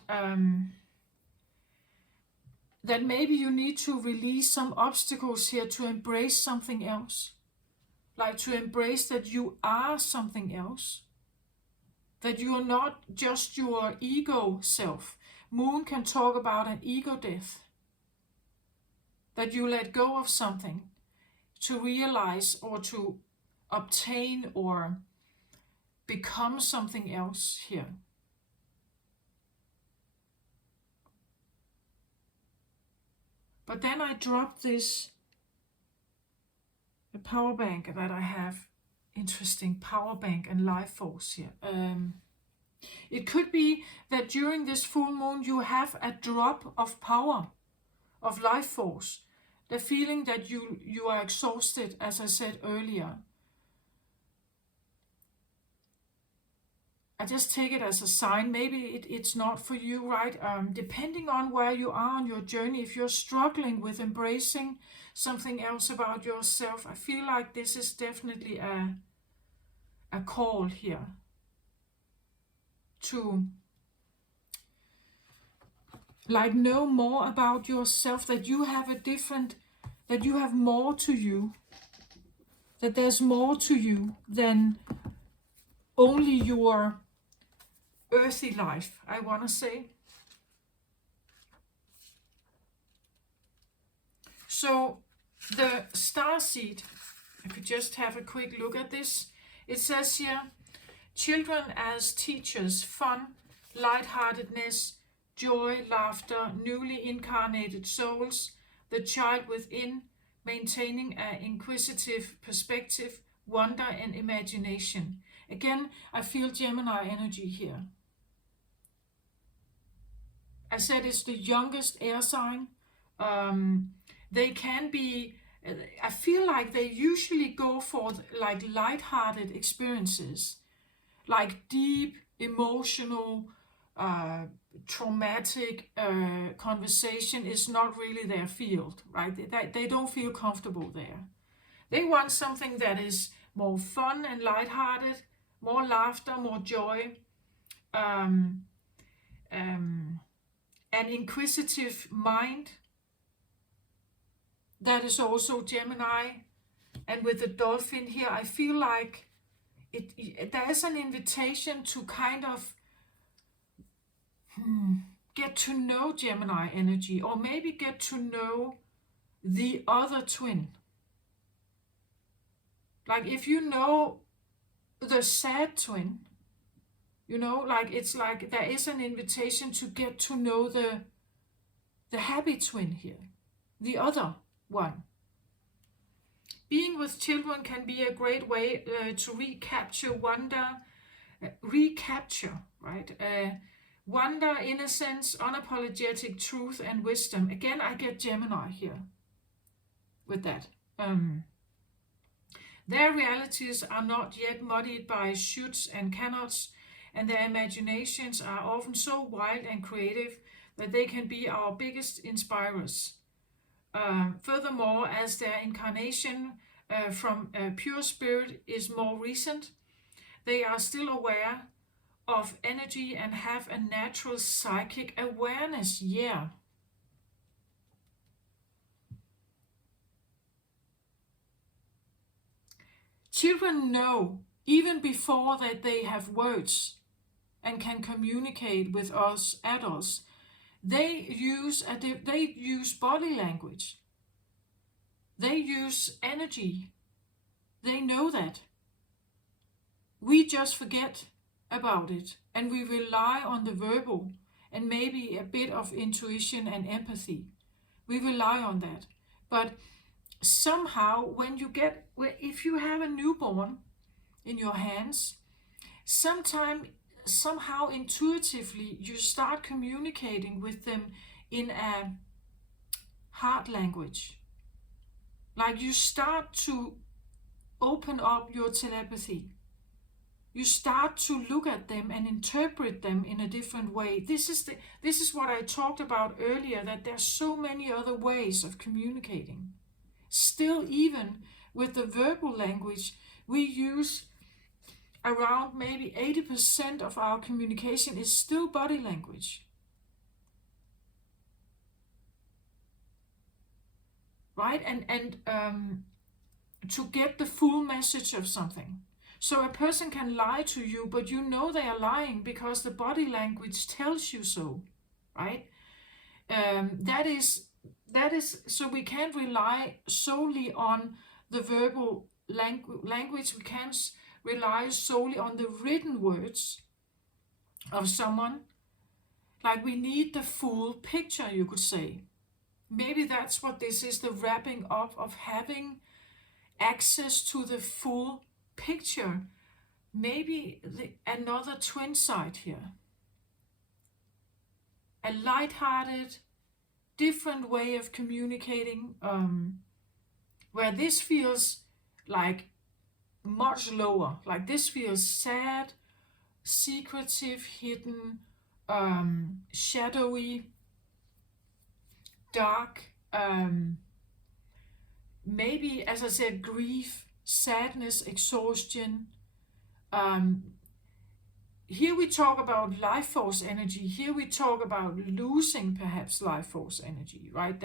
that maybe you need to release some obstacles here to embrace something else. Like to embrace that you are something else. That you are not just your ego self. Moon can talk about an ego death. That you let go of something to realize or to obtain or become something else here. But then I dropped this power bank that I have. Interesting power bank and life force here. It could be that during this full moon you have a drop of power, of life force. The feeling that you are exhausted, as I said earlier. I just take it as a sign. Maybe it's not for you, right? Depending on where you are on your journey, if you're struggling with embracing something else about yourself, I feel like this is definitely a call here to like know more about yourself, that you have that you have more to you, that there's more to you than only your earthly life, I want to say. So the star seed, I could just have a quick look at this. It says here, children as teachers, fun, lightheartedness, joy, laughter, newly incarnated souls, the child within, maintaining an inquisitive perspective, wonder and imagination. Again, I feel Gemini energy here. I said it's the youngest air sign. They can be, I feel like they usually go for like lighthearted experiences, like deep, emotional, traumatic conversation is not really their field, right? They don't feel comfortable there. They want something that is more fun and lighthearted, more laughter, more joy, an inquisitive mind. That is also Gemini. And with the dolphin here, I feel like there is an invitation to kind of get to know Gemini energy, or maybe get to know the other twin. Like if you know the sad twin, you know, like it's like there is an invitation to get to know the happy twin here, the other one. Being with children can be a great way to recapture wonder, right? Wonder, innocence, unapologetic truth, and wisdom. Again, I get Gemini here with that. Their realities are not yet muddied by shoulds and cannots, and their imaginations are often so wild and creative that they can be our biggest inspirers. Furthermore, as their incarnation from pure spirit is more recent, they are still aware of energy and have a natural psychic awareness. Yeah. Children know even before that they have words and can communicate with us adults. They use body language. They use energy. They know that. We just forget about it, and we rely on the verbal and maybe a bit of intuition and empathy. We rely on that. But somehow, if you have a newborn in your hands, somehow intuitively you start communicating with them in a heart language. Like you start to open up your telepathy. You start to look at them and interpret them in a different way. This is what I talked about earlier, that there's so many other ways of communicating. Still, even with the verbal language, we use around maybe 80% of our communication is still body language. Right? And to get the full message of something. So a person can lie to you, but you know they are lying because the body language tells you so, right? That is so we can't rely solely on the verbal language. We can't rely solely on the written words of someone. Like we need the full picture, you could say. Maybe that's what this is, the wrapping up of having access to the full picture. Maybe another twin side here. A light-hearted, different way of communicating, where this feels like much lower. Like this feels sad, secretive, hidden, shadowy, dark, maybe, as I said, grief, sadness, exhaustion. Here we talk about life force energy. Here we talk about losing perhaps life force energy, right?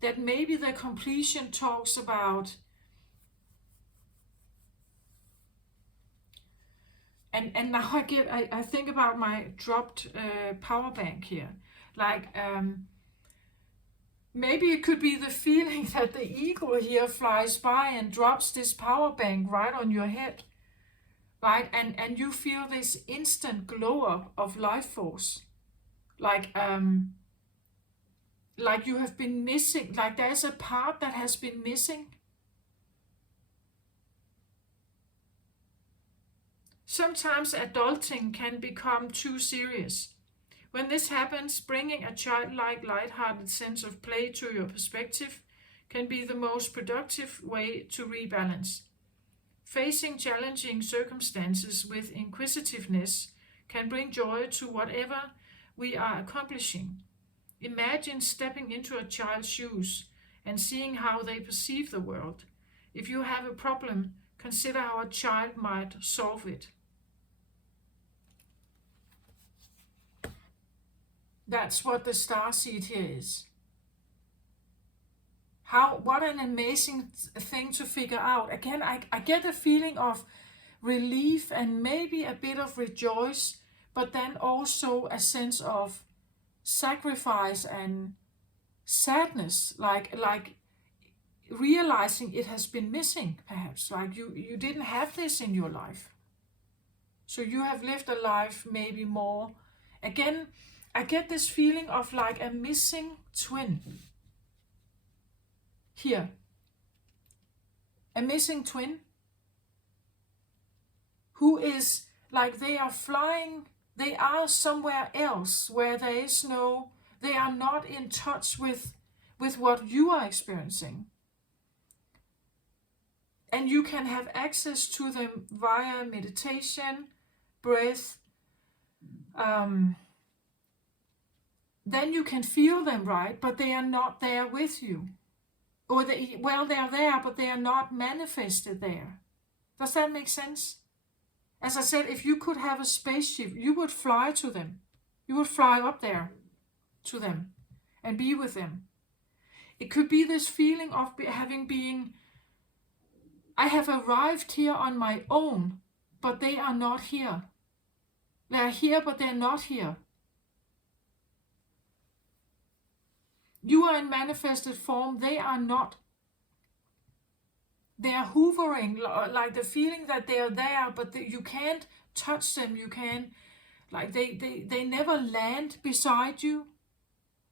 That maybe the completion talks about, and now I think about my dropped power bank here. Like maybe it could be the feeling that the eagle here flies by and drops this power bank right on your head, right? And you feel this instant glow up of life force, like you have been missing, like there's a part that has been missing. Sometimes adulting can become too serious. When this happens, bringing a childlike, light-hearted sense of play to your perspective can be the most productive way to rebalance. Facing challenging circumstances with inquisitiveness can bring joy to whatever we are accomplishing. Imagine stepping into a child's shoes and seeing how they perceive the world. If you have a problem, consider how a child might solve it. That's what the starseed here is. What an amazing thing to figure out. Again, I get a feeling of relief and maybe a bit of rejoice, but then also a sense of sacrifice and sadness, like realizing it has been missing, perhaps. Like you didn't have this in your life. So you have lived a life maybe more. Again, I get this feeling of like a missing twin here. A missing twin who is like they are flying, they are somewhere else where there is no, they are not in touch with what you are experiencing. And you can have access to them via meditation, breath. Then you can feel them, right? But they are not there with you. Or they are there, but they are not manifested there. Does that make sense? As I said, if you could have a spaceship, you would fly to them. You would fly up there to them and be with them. It could be this feeling of I have arrived here on my own, but they are not here. They are here, but they're not here. You are in manifested form, they are not. They are hovering, like the feeling that they are there, but you can't touch them. You can, like they never land beside you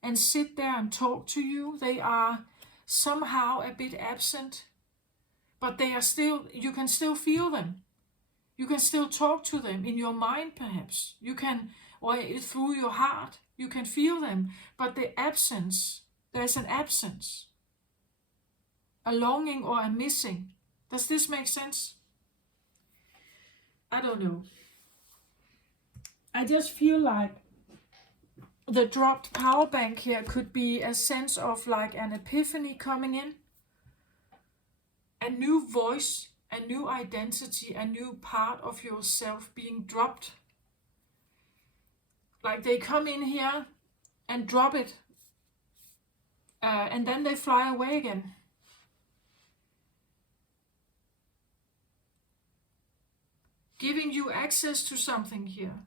and sit there and talk to you. They are somehow a bit absent, but they are still, you can still feel them. You can still talk to them in your mind, perhaps. You can, or through your heart, you can feel them, but the absence, there's an absence. A longing or a missing. Does this make sense? I don't know. I just feel like the dropped power bank here could be a sense of like an epiphany coming in. A new voice, a new identity, a new part of yourself being dropped. Like they come in here and drop it. And then they fly away again. Giving you access to something here.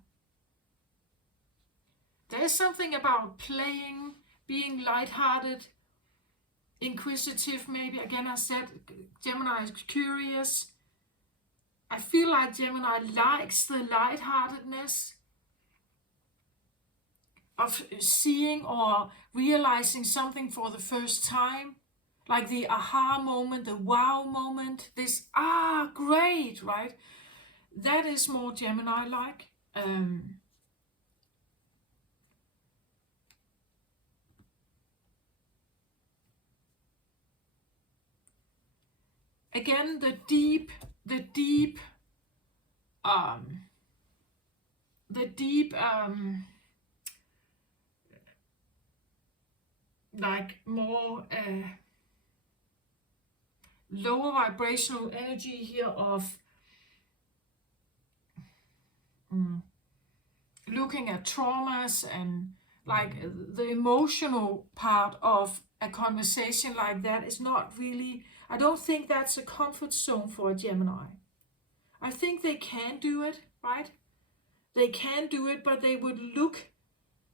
There's something about playing, being lighthearted, inquisitive maybe. Again, I said Gemini is curious. I feel like Gemini likes the lightheartedness of seeing or realizing something for the first time. Like the aha moment, the wow moment, this great, right? That is more Gemini-like. Again, the deep, like more lower vibrational energy here of looking at traumas and like the emotional part of a conversation like that is not really, I don't think that's a comfort zone for a Gemini. I think they can do it, right? They can do it, but they would look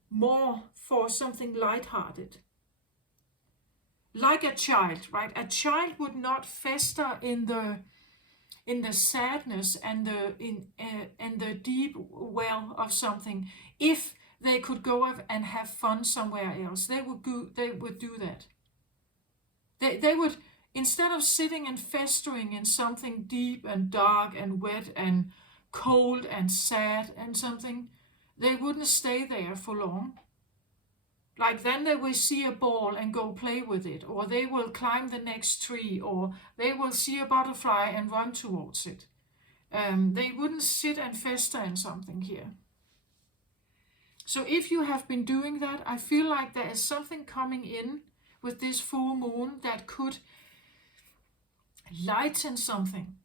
more for something lighthearted. Like a child, right? A child would not fester in the sadness and the deep well of something if they could go and have fun somewhere else. They would do that. They would, instead of sitting and festering in something deep and dark and wet and cold and sad and something, they wouldn't stay there for long. Like then they will see a ball and go play with it, or they will climb the next tree, or they will see a butterfly and run towards it. They wouldn't sit and fester in something here. So if you have been doing that, I feel like there is something coming in with this full moon that could lighten something.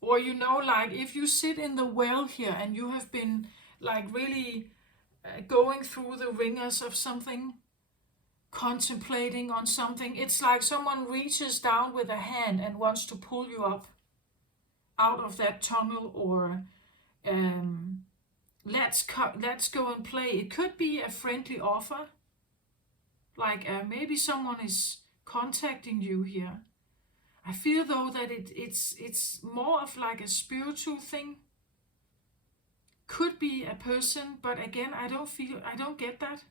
Or like if you sit in the well here and you have been like really going through the ringers of something, contemplating on something. It's like someone reaches down with a hand and wants to pull you up out of that tunnel, or let's go and play. It could be a friendly offer, like maybe someone is contacting you here. I feel though that it's more of like a spiritual thing. Could be a person, but again, I don't get that.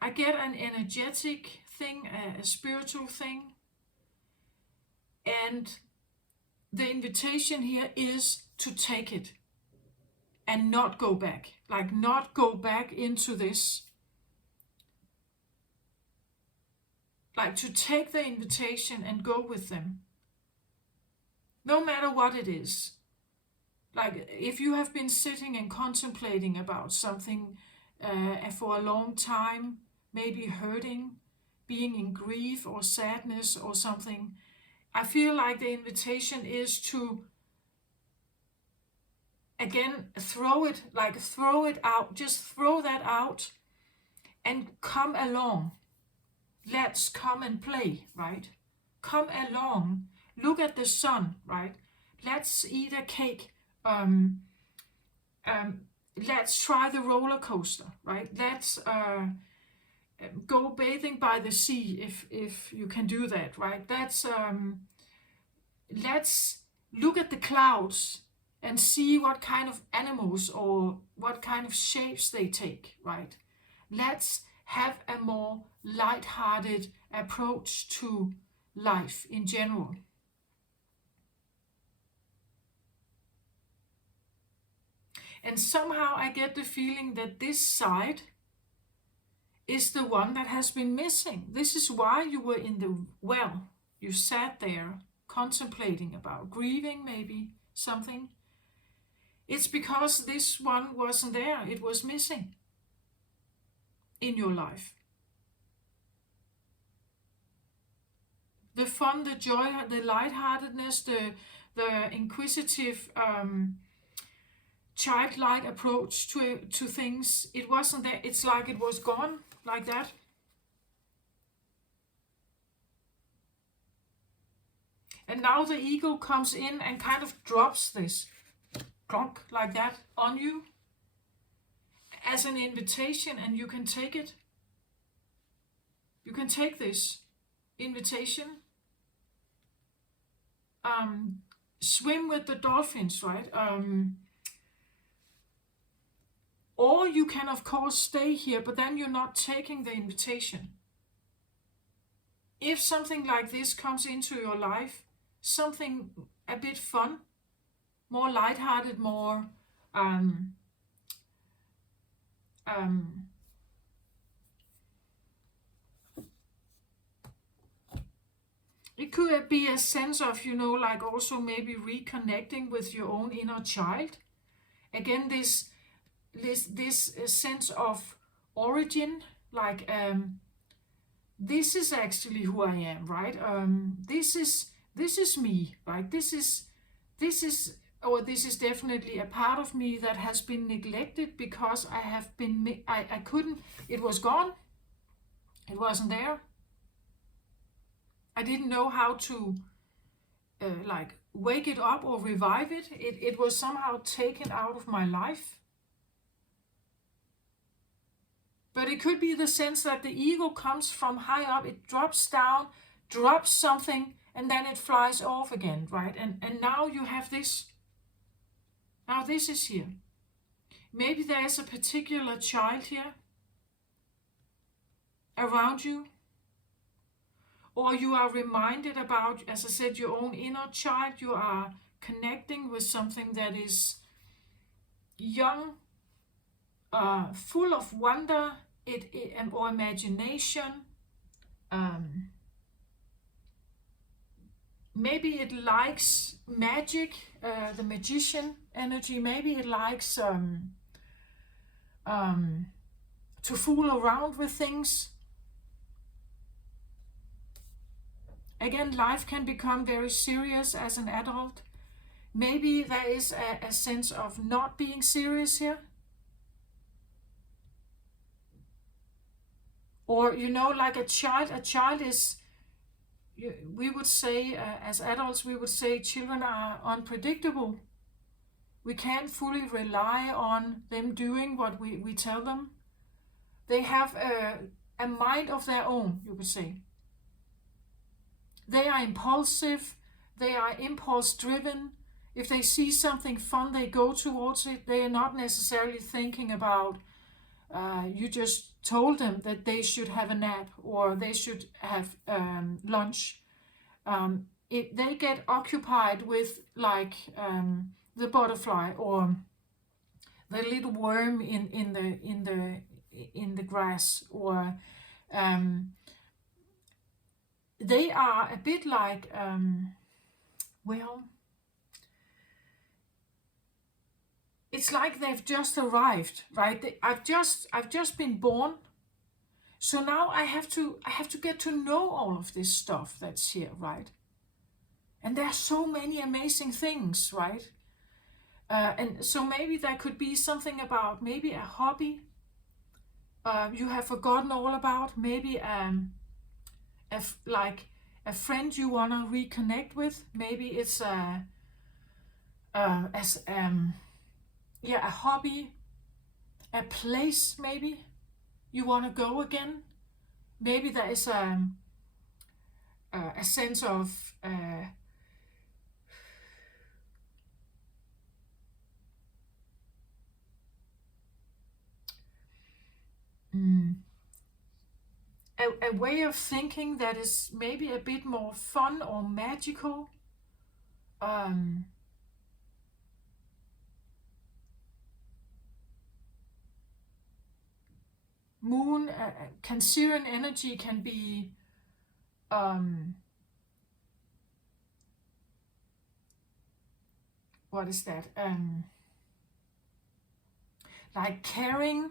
I get an energetic thing, a spiritual thing. And the invitation here is to take it and not go back. Like not go back into this. Like to take the invitation and go with them. No matter what it is. Like if you have been sitting and contemplating about something for a long time, maybe hurting, being in grief or sadness or something, I feel like the invitation is to, again, throw it out, just throw that out and come along. Let's come and play, right? Come along, look at the sun, right? Let's eat a cake. Let's try the roller coaster, right? Let's go bathing by the sea if you can do that, right? Let's look at the clouds and see what kind of animals or what kind of shapes they take, right? Let's have a more light-hearted approach to life in general. And somehow I get the feeling that this side is the one that has been missing. This is why you were in the well. You sat there contemplating about grieving, maybe something. It's because this one wasn't there. It was missing in your life. The fun, the joy, the lightheartedness, the inquisitive, childlike approach to things, it wasn't there. It's like it was gone, like that. And now the ego comes in and kind of drops this clunk like that on you as an invitation, and you can take it. You can take this invitation. Swim with the dolphins, right? Or you can, of course, stay here, but then you're not taking the invitation. If something like this comes into your life, something a bit fun, more lighthearted, more it could be a sense of, like also maybe reconnecting with your own inner child. Again, this sense of origin, like this is actually who I am, right? This is me, right? This is definitely a part of me that has been neglected because I couldn't, it was gone. It wasn't there. I didn't know how to like wake it up or revive it. It was somehow taken out of my life. But it could be the sense that the ego comes from high up, it drops down, drops something, and then it flies off again, right? And now you have this. Now this is here. Maybe there is a particular child here around you. Or you are reminded about, as I said, your own inner child. You are connecting with something that is young, full of wonder or imagination. Maybe it likes magic, the magician energy. Maybe it likes to fool around with things. Again, life can become very serious as an adult. Maybe there is a sense of not being serious here. Or, you know, like a child is, we would say, as adults, we would say children are unpredictable. We can't fully rely on them doing what we tell them. They have a mind of their own, you could say. They are impulsive, they are impulse driven. If they see something fun, they go towards it. They are not necessarily thinking about, you just told them that they should have a nap or they should have lunch. They get occupied with, like, the butterfly or the little worm in the grass, or they are a bit like, well, it's like they've just arrived, right? I've just been born, so now I have to get to know all of this stuff that's here, right? And there are so many amazing things, right? And so maybe there could be something about maybe a hobby you have forgotten all about, maybe like a friend you want to reconnect with. Maybe it's a hobby, a place maybe you want to go again. Maybe there is a sense of a way of thinking that is maybe a bit more fun or magical. Moon, Cancerian energy can be what is that? Like caring,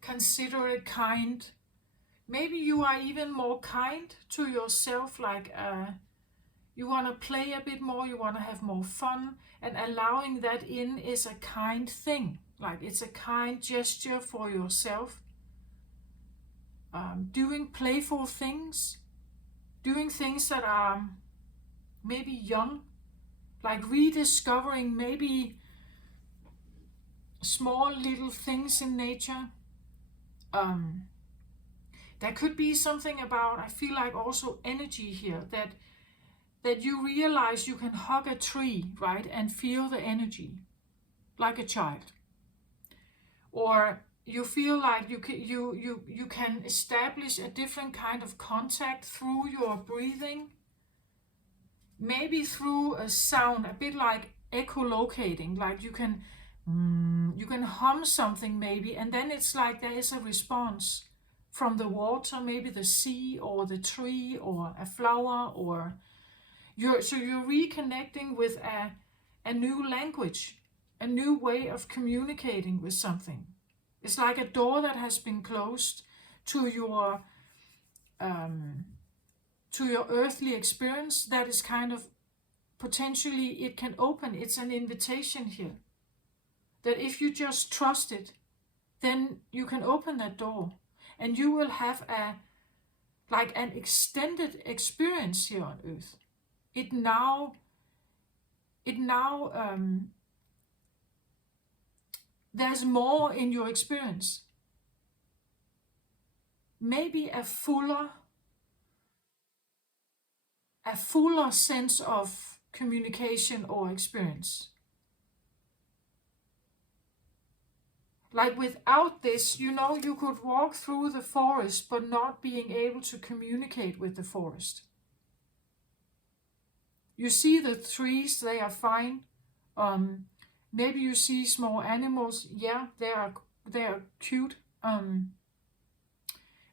considerate, kind. Maybe you are even more kind to yourself, like you want to play a bit more, you want to have more fun, and allowing that in is a kind thing. Like it's a kind gesture for yourself. Doing playful things, doing things that are maybe young, like rediscovering maybe small little things in nature. There could be something about, I feel like also energy here, that you realize you can hug a tree, right, and feel the energy like a child. Or you feel like you can establish a different kind of contact through your breathing, maybe through a sound, a bit like echolocating, like you can hum something maybe, and then it's like there is a response from the water, maybe the sea or the tree or a flower, or you're reconnecting with a new language, a new way of communicating with something. It's like a door that has been closed to your earthly experience that is kind of potentially, it can open. It's an invitation here that if you just trust it, then you can open that door and you will have an extended experience here on earth. It now there's more in your experience. Maybe a fuller sense of communication or experience. Like without this, you could walk through the forest but not being able to communicate with the forest. You see the trees, they are fine. Maybe you see small animals. Yeah, they are cute.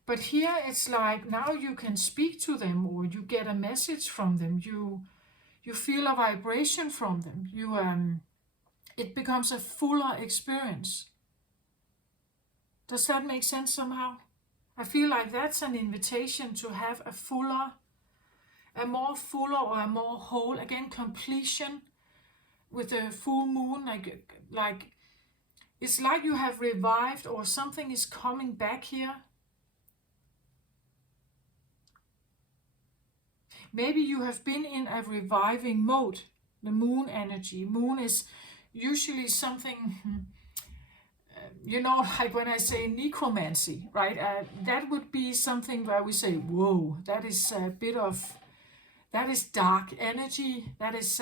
But here it's like now you can speak to them, or you get a message from them. You feel a vibration from them. It becomes a fuller experience. Does that make sense somehow? I feel like that's an invitation to have a more fuller or a more whole, again, completion with the full moon, like It's like you have revived or something is coming back here. Maybe you have been in a reviving mode. The moon energy. Moon is usually something, like when I say necromancy, right? That would be something where we say, whoa, that is a bit of, that is dark energy. That is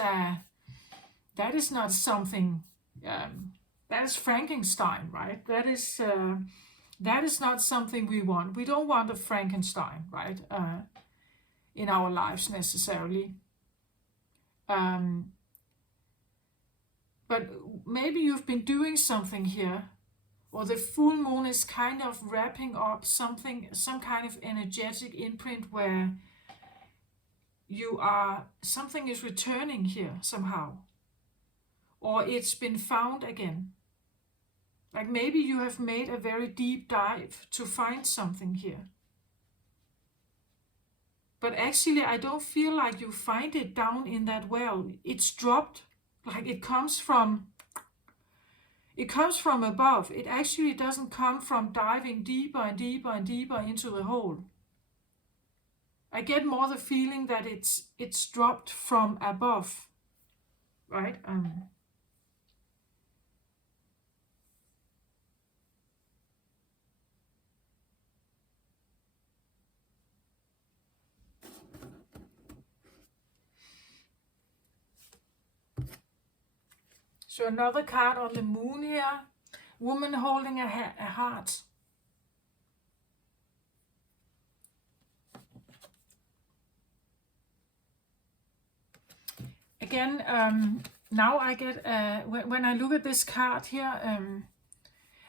not something, that is Frankenstein, right? That is not something we want. We don't want a Frankenstein, right? In our lives necessarily. But maybe you've been doing something here, or the full moon is kind of wrapping up something, some kind of energetic imprint where something is returning here somehow, or it's been found again. Like maybe you have made a very deep dive to find something here. But actually, I don't feel like you find it down in that well. It's dropped, like it comes from above. It actually doesn't come from diving deeper and deeper and deeper into the hole. I get more the feeling that it's dropped from above, right? So another card on the moon here, woman holding a heart. Again, now I get, when I look at this card here,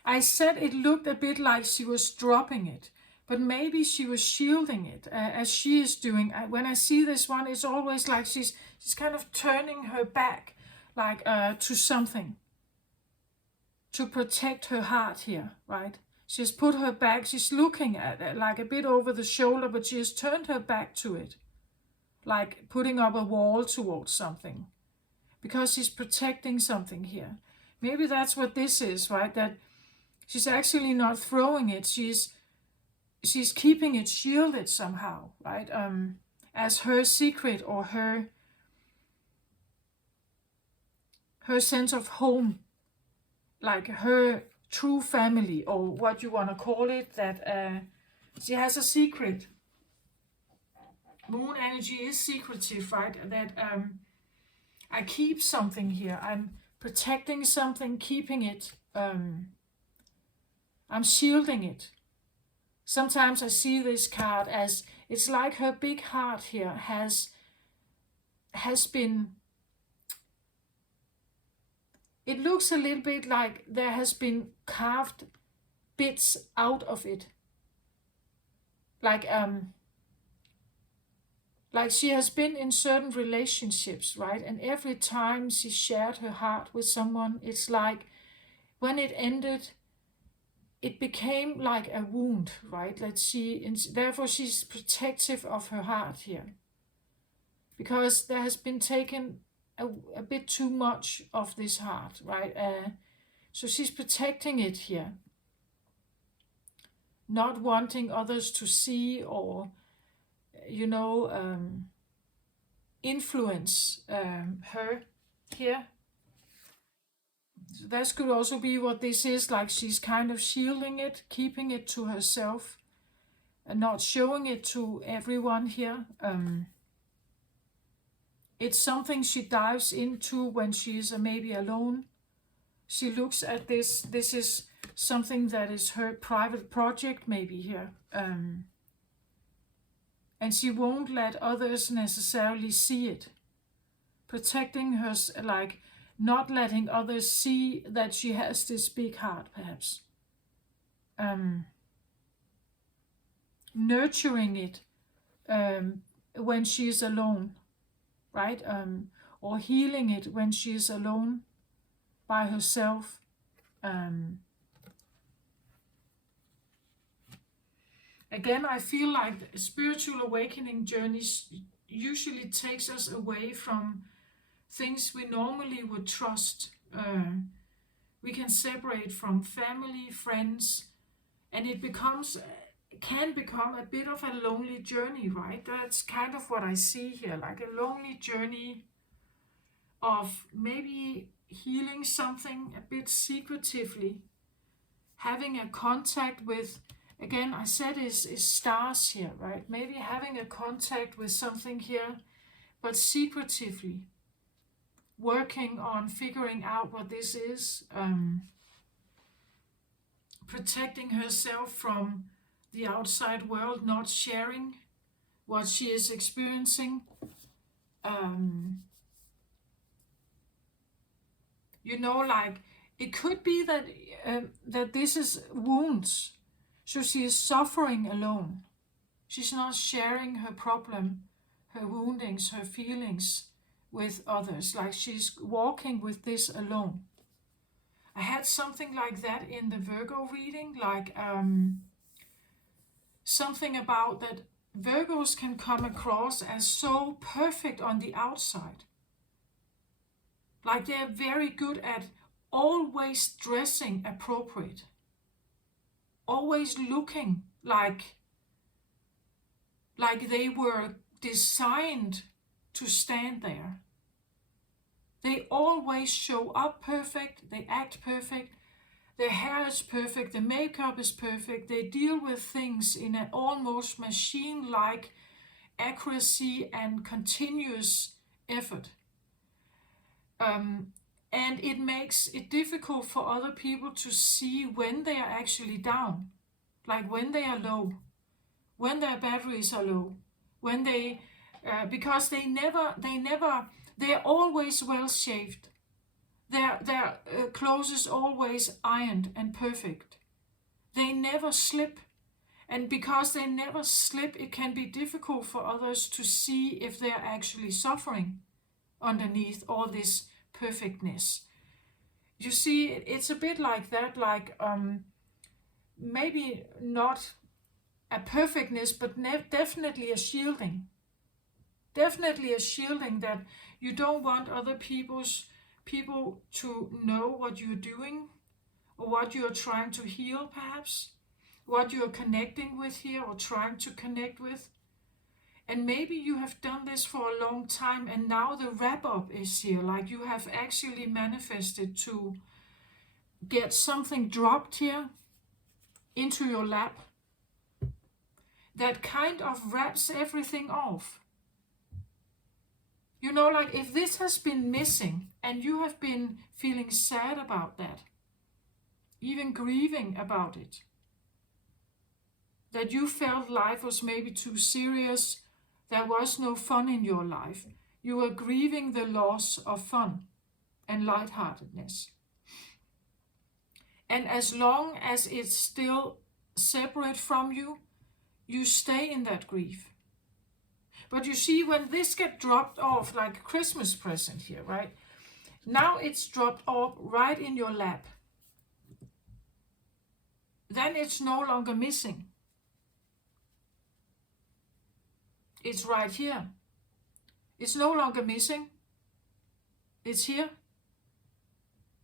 I said it looked a bit like she was dropping it, but maybe she was shielding it, as she is doing. When I see this one, it's always like she's kind of turning her back, like to something, to protect her heart here, right? She's put her back, she's looking at it, like a bit over the shoulder, but she has turned her back to it, like putting up a wall towards something, because she's protecting something here. Maybe that's what this is, right? That she's actually not throwing it, she's keeping it shielded somehow, right? As her secret, or her sense of home, like her true family, or what you want to call it, that she has a secret. Moon energy is secretive, right? That I keep something here. I'm protecting something, keeping it. I'm shielding it. Sometimes I see this card as, it's like her big heart here has been, it looks a little bit like there has been carved bits out of it. Like she has been in certain relationships, right? And every time she shared her heart with someone, it's like when it ended, it became like a wound, right? Therefore she's protective of her heart here, because there has been taken a bit too much of this heart, right? So she's protecting it here, not wanting others to see, or influence her here. So that could also be what this is, like she's kind of shielding it, keeping it to herself, and not showing it to everyone here. It's something she dives into when she's maybe alone. She looks at this. This is something that is her private project maybe here. And she won't let others necessarily see it. Protecting her, like not letting others see that she has this big heart, perhaps. Nurturing it when she's alone, right? Or healing it when she's alone by herself. Again, I feel like spiritual awakening journeys usually takes us away from things we normally would trust. We can separate from family, friends, and it can become a bit of a lonely journey, right? That's kind of what I see here, like a lonely journey of maybe healing something a bit secretively, having a contact with, again, I said is stars here, right? Maybe having a contact with something here, but secretively, working on figuring out what this is, protecting herself from the outside world, not sharing what she is experiencing. Like it could be that that this is wounds. So she is suffering alone. She's not sharing her problem, her woundings, her feelings with others. Like she's walking with this alone. I had something like that in the Virgo reading, like something about that Virgos can come across as so perfect on the outside. Like they're very good at always dressing appropriate, always looking like they were designed to stand there. They always show up perfect, they act perfect, their hair is perfect, the makeup is perfect, they deal with things in an almost machine-like accuracy and continuous effort. And it makes it difficult for other people to see when they are actually down, like when they are low, when their batteries are low, when they, because they're always well shaved. Their clothes is always ironed and perfect. They never slip. And because they never slip, it can be difficult for others to see if they're actually suffering underneath all this perfectness. You see, it's a bit like that, like maybe not a perfectness, but definitely a shielding. Definitely a shielding that you don't want other people to know what you're doing or what you're trying to heal, perhaps, what you're connecting with here or trying to connect with. And maybe you have done this for a long time and now the wrap up is here, like you have actually manifested to get something dropped here into your lap that kind of wraps everything off. Like if this has been missing and you have been feeling sad about that, even grieving about it, that you felt life was maybe too serious, there was no fun in your life, you were grieving the loss of fun and lightheartedness. And as long as it's still separate from you, you stay in that grief. But you see, when this gets dropped off, like a Christmas present here, right? Now it's dropped off right in your lap. Then it's no longer missing. It's right here. It's no longer missing. It's here.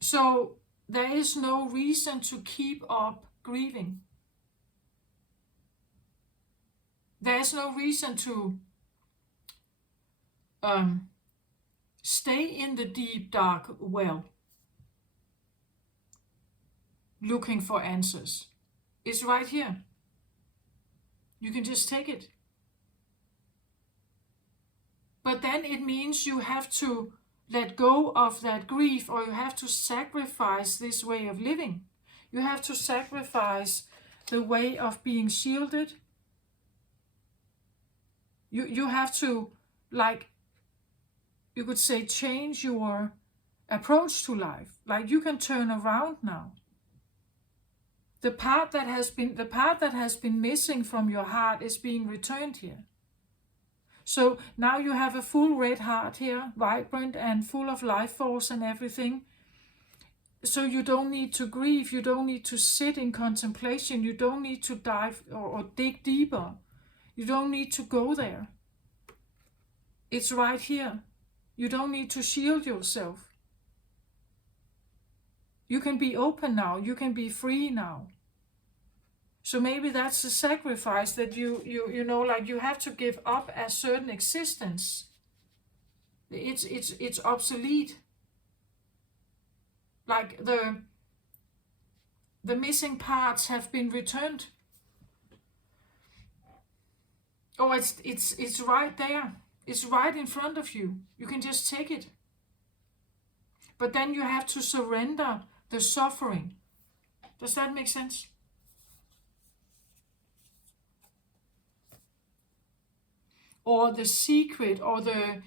So there is no reason to keep up grieving. There's no reason to stay in the deep, dark well, looking for answers. It's right here. You can just take it. But then it means you have to let go of that grief, or you have to sacrifice this way of living. You have to sacrifice the way of being shielded. You have to, like, you could say, change your approach to life. Like you can turn around now. The part that has been missing from your heart is being returned here. So now you have a full red heart here, vibrant and full of life force and everything. So you don't need to grieve, you don't need to sit in contemplation, you don't need to dive or dig deeper. You don't need to go there. It's right here. You don't need to shield yourself. You can be open now. You can be free now. So maybe that's a sacrifice that you know, like you have to give up a certain existence. It's obsolete. Like the missing parts have been returned. Oh, it's right there. It's right in front of you. You can just take it. But then you have to surrender the suffering. Does that make sense? Or the secret, or the...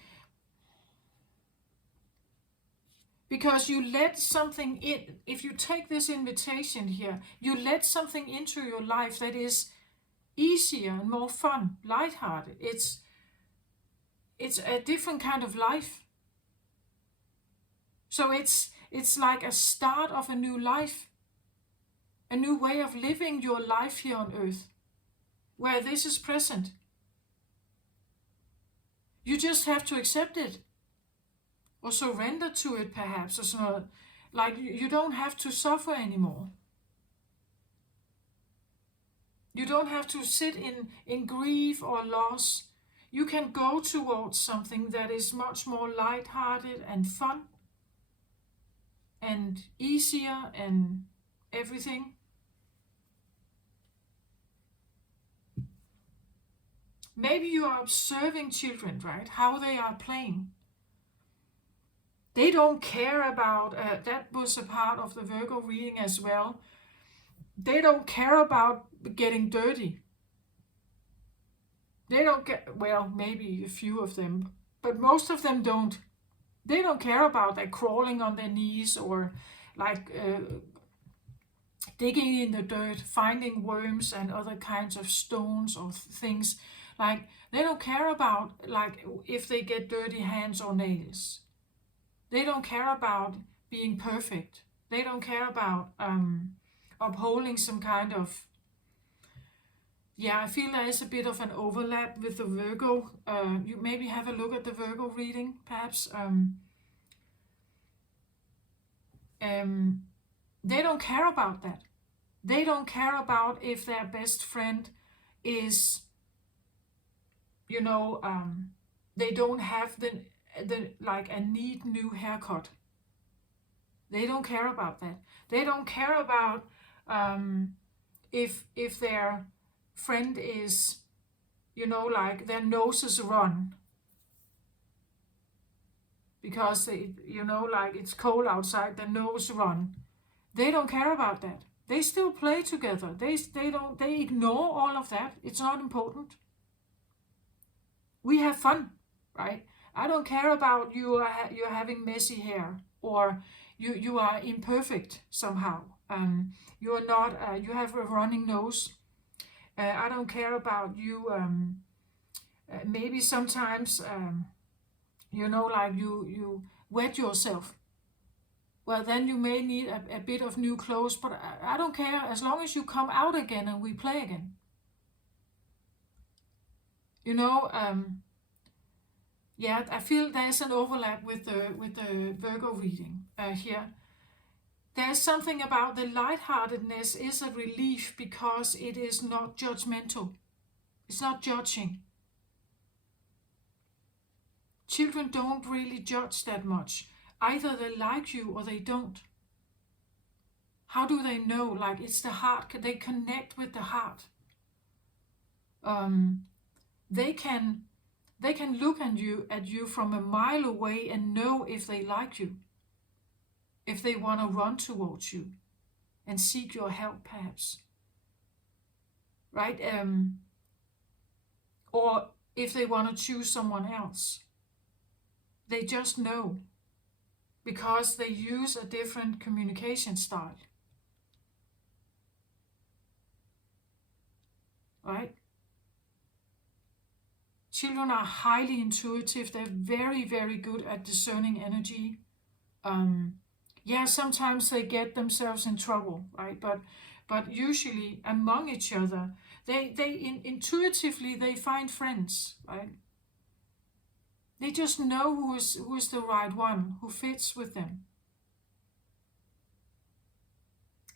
Because you let something in. If you take this invitation here, you let something into your life that is easier and more fun, lighthearted. It's a different kind of life. So it's like a start of a new life, a new way of living your life here on earth, where this is present. You just have to accept it, or surrender to it, perhaps, or so. Like you don't have to suffer anymore. You don't have to sit in grief or loss. You can go towards something that is much more lighthearted and fun and easier and everything. Maybe you are observing children, right? How they are playing. They don't care about, that was a part of the Virgo reading as well. They don't care about getting dirty. They don't get, well, maybe a few of them, but most of them don't. They don't care about like crawling on their knees, or like digging in the dirt, finding worms and other kinds of stones or things. Like they don't care about like if they get dirty hands or nails. They don't care about being perfect. They don't care about upholding some kind of... Yeah, I feel there is a bit of an overlap with the Virgo. You maybe have a look at the Virgo reading, perhaps. They don't care about that. They don't care about if their best friend is, you know, they don't have the like a neat new haircut. They don't care about that. They don't care about if their friend is, you know, like their noses run because they, you know, like it's cold outside, their nose run. They don't care about that. They still play together. They ignore all of that. It's not important. We have fun, right? I don't care about you're having messy hair, or you are imperfect somehow. You are not. You have a running nose. I don't care about you. Maybe sometimes, you know, like you wet yourself. Well, then you may need a bit of new clothes, but I don't care as long as you come out again and we play again. You know, yeah, I feel there's an overlap with the Virgo reading here. There's something about the lightheartedness is a relief because it is not judgmental. It's not judging. Children don't really judge that much. Either they like you or they don't. How do they know? Like it's the heart. They connect with the heart. They can look at you from a mile away and know if they like you, if they want to run towards you and seek your help, perhaps, right? Or if they want to choose someone else. They just know because they use a different communication style, right? Children are highly intuitive. They're very, very good at discerning energy. Yeah, sometimes they get themselves in trouble, right? But usually among each other, intuitively they find friends, right? They just know who is the right one, who fits with them.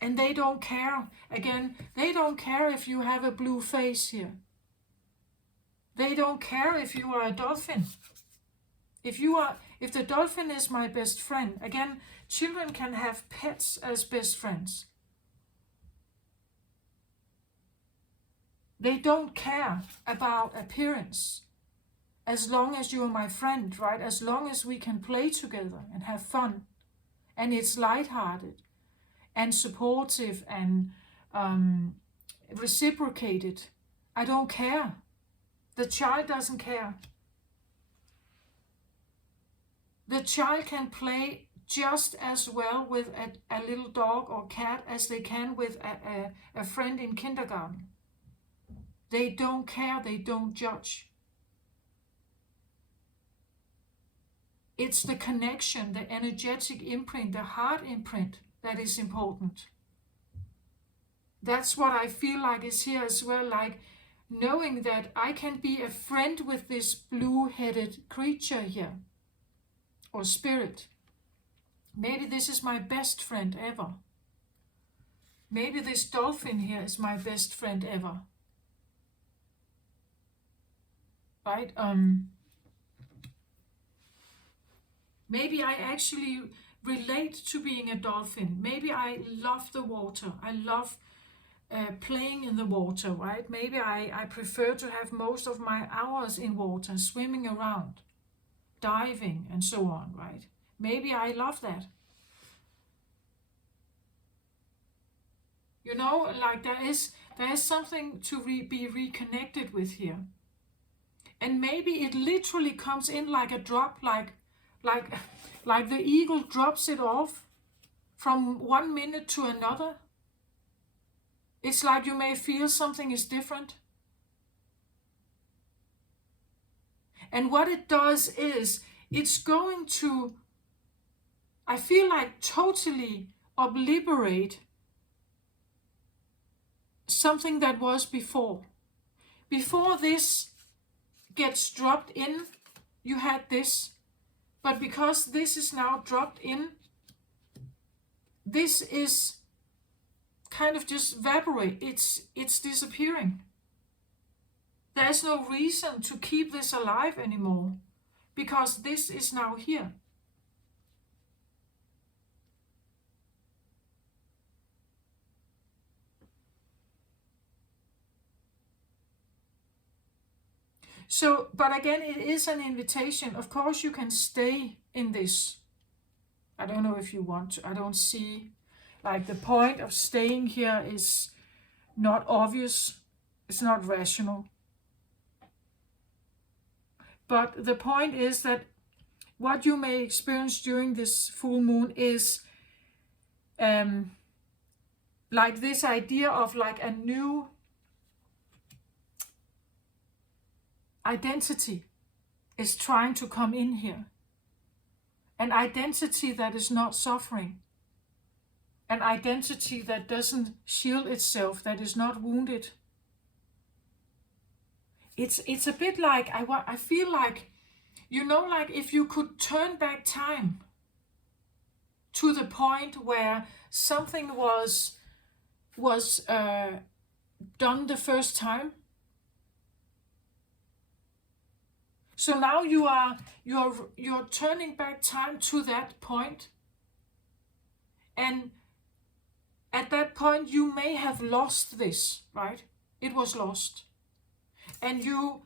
And they don't care. Again, they don't care if you have a blue face here. They don't care if you are a dolphin. If the dolphin is my best friend, again, children can have pets as best friends. They don't care about appearance as long as you're my friend, right? As long as we can play together and have fun, and it's lighthearted and supportive and reciprocated. I don't care. The child doesn't care. The child can play just as well with a little dog or cat as they can with a friend in kindergarten. They don't care, they don't judge. It's the connection, the energetic imprint, the heart imprint that is important. That's what I feel like is here as well, like knowing that I can be a friend with this blue-headed creature here, or spirit. Maybe this is my best friend ever. Maybe this dolphin here is my best friend ever. Right? Maybe I actually relate to being a dolphin. Maybe I love the water. I love playing in the water, right? Maybe I prefer to have most of my hours in water, swimming around, diving, and so on, right? Maybe I love that. You know, like there is something to be reconnected with here. And maybe it literally comes in like a drop, like the eagle drops it off from 1 minute to another. It's like you may feel something is different. And what it does is, it's going to, I feel like, totally obliterate something that was before. Before this gets dropped in, you had this. But because this is now dropped in, this is kind of just evaporate. It's disappearing. There's no reason to keep this alive anymore because this is now here. So, but again, it is an invitation. Of course, you can stay in this. I don't know if you want to. I don't see, like, the point of staying here is not obvious. It's not rational. But the point is that what you may experience during this full moon is like this idea of like a new identity is trying to come in here. An identity that is not suffering. An identity that doesn't shield itself, that is not wounded. It's a bit like, I feel like, you know, like if you could turn back time to the point where something was done the first time. So now you're turning back time to that point, and at that point you may have lost this, right? It was lost, and you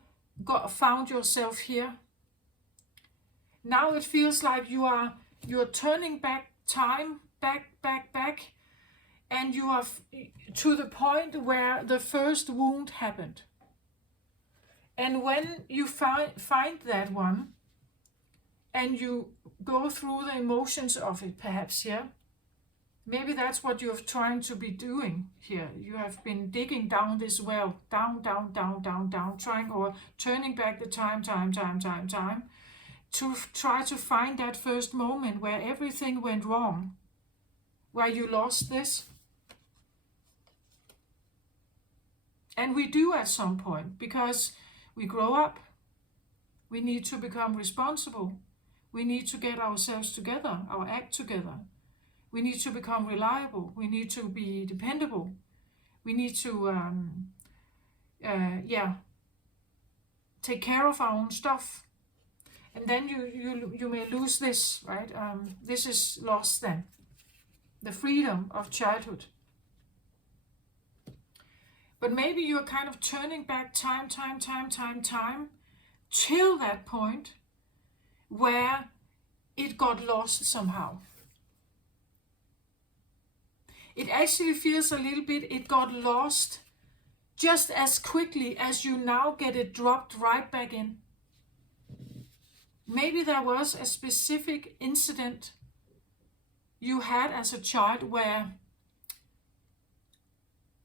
found yourself here. Now it feels like you're turning back time, back, and you are to the point where the first wound happened. And when you find that one, and you go through the emotions of it, perhaps, yeah? Maybe that's what you're trying to be doing here. You have been digging down this well, down, trying or turning back the time, to try to find that first moment where everything went wrong, where you lost this. And we do at some point, because we grow up. We need to become responsible. We need to get ourselves together, our act together. We need to become reliable. We need to be dependable. We need to, take care of our own stuff. And then you may lose this, right? This is lost then. The freedom of childhood. But maybe you're kind of turning back time, till that point where it got lost somehow. It actually feels a little bit, it got lost just as quickly as you now get it dropped right back in. Maybe there was a specific incident you had as a child where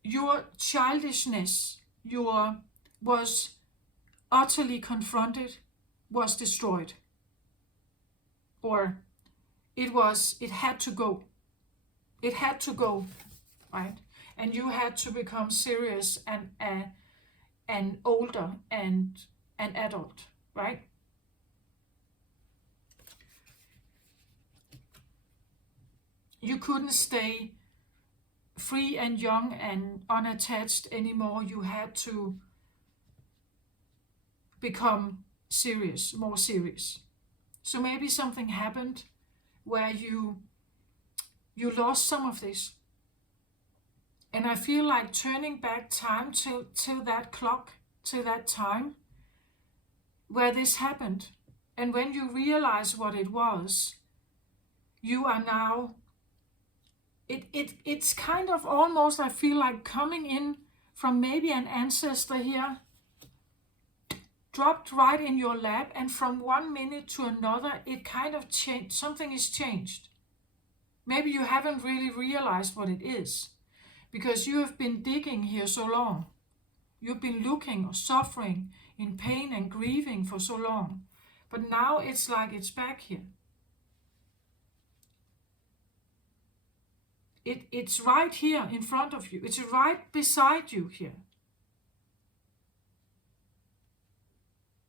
your childishness, was utterly confronted, was destroyed. Or it had to go. It had to go, right? And you had to become serious and older and an adult, right? You couldn't stay free and young and unattached anymore. You had to become serious, more serious. So maybe something happened where you lost some of this. And I feel like turning back time till that clock, till that time where this happened. And when you realize what it was, you are now, it's kind of almost, I feel like, coming in from maybe an ancestor here, dropped right in your lap, and from one minute to another, it kind of changed, something is changed. Maybe you haven't really realized what it is, because you have been digging here so long. You've been looking or suffering in pain and grieving for so long. But now it's like it's back here. It's right here in front of you. It's right beside you here.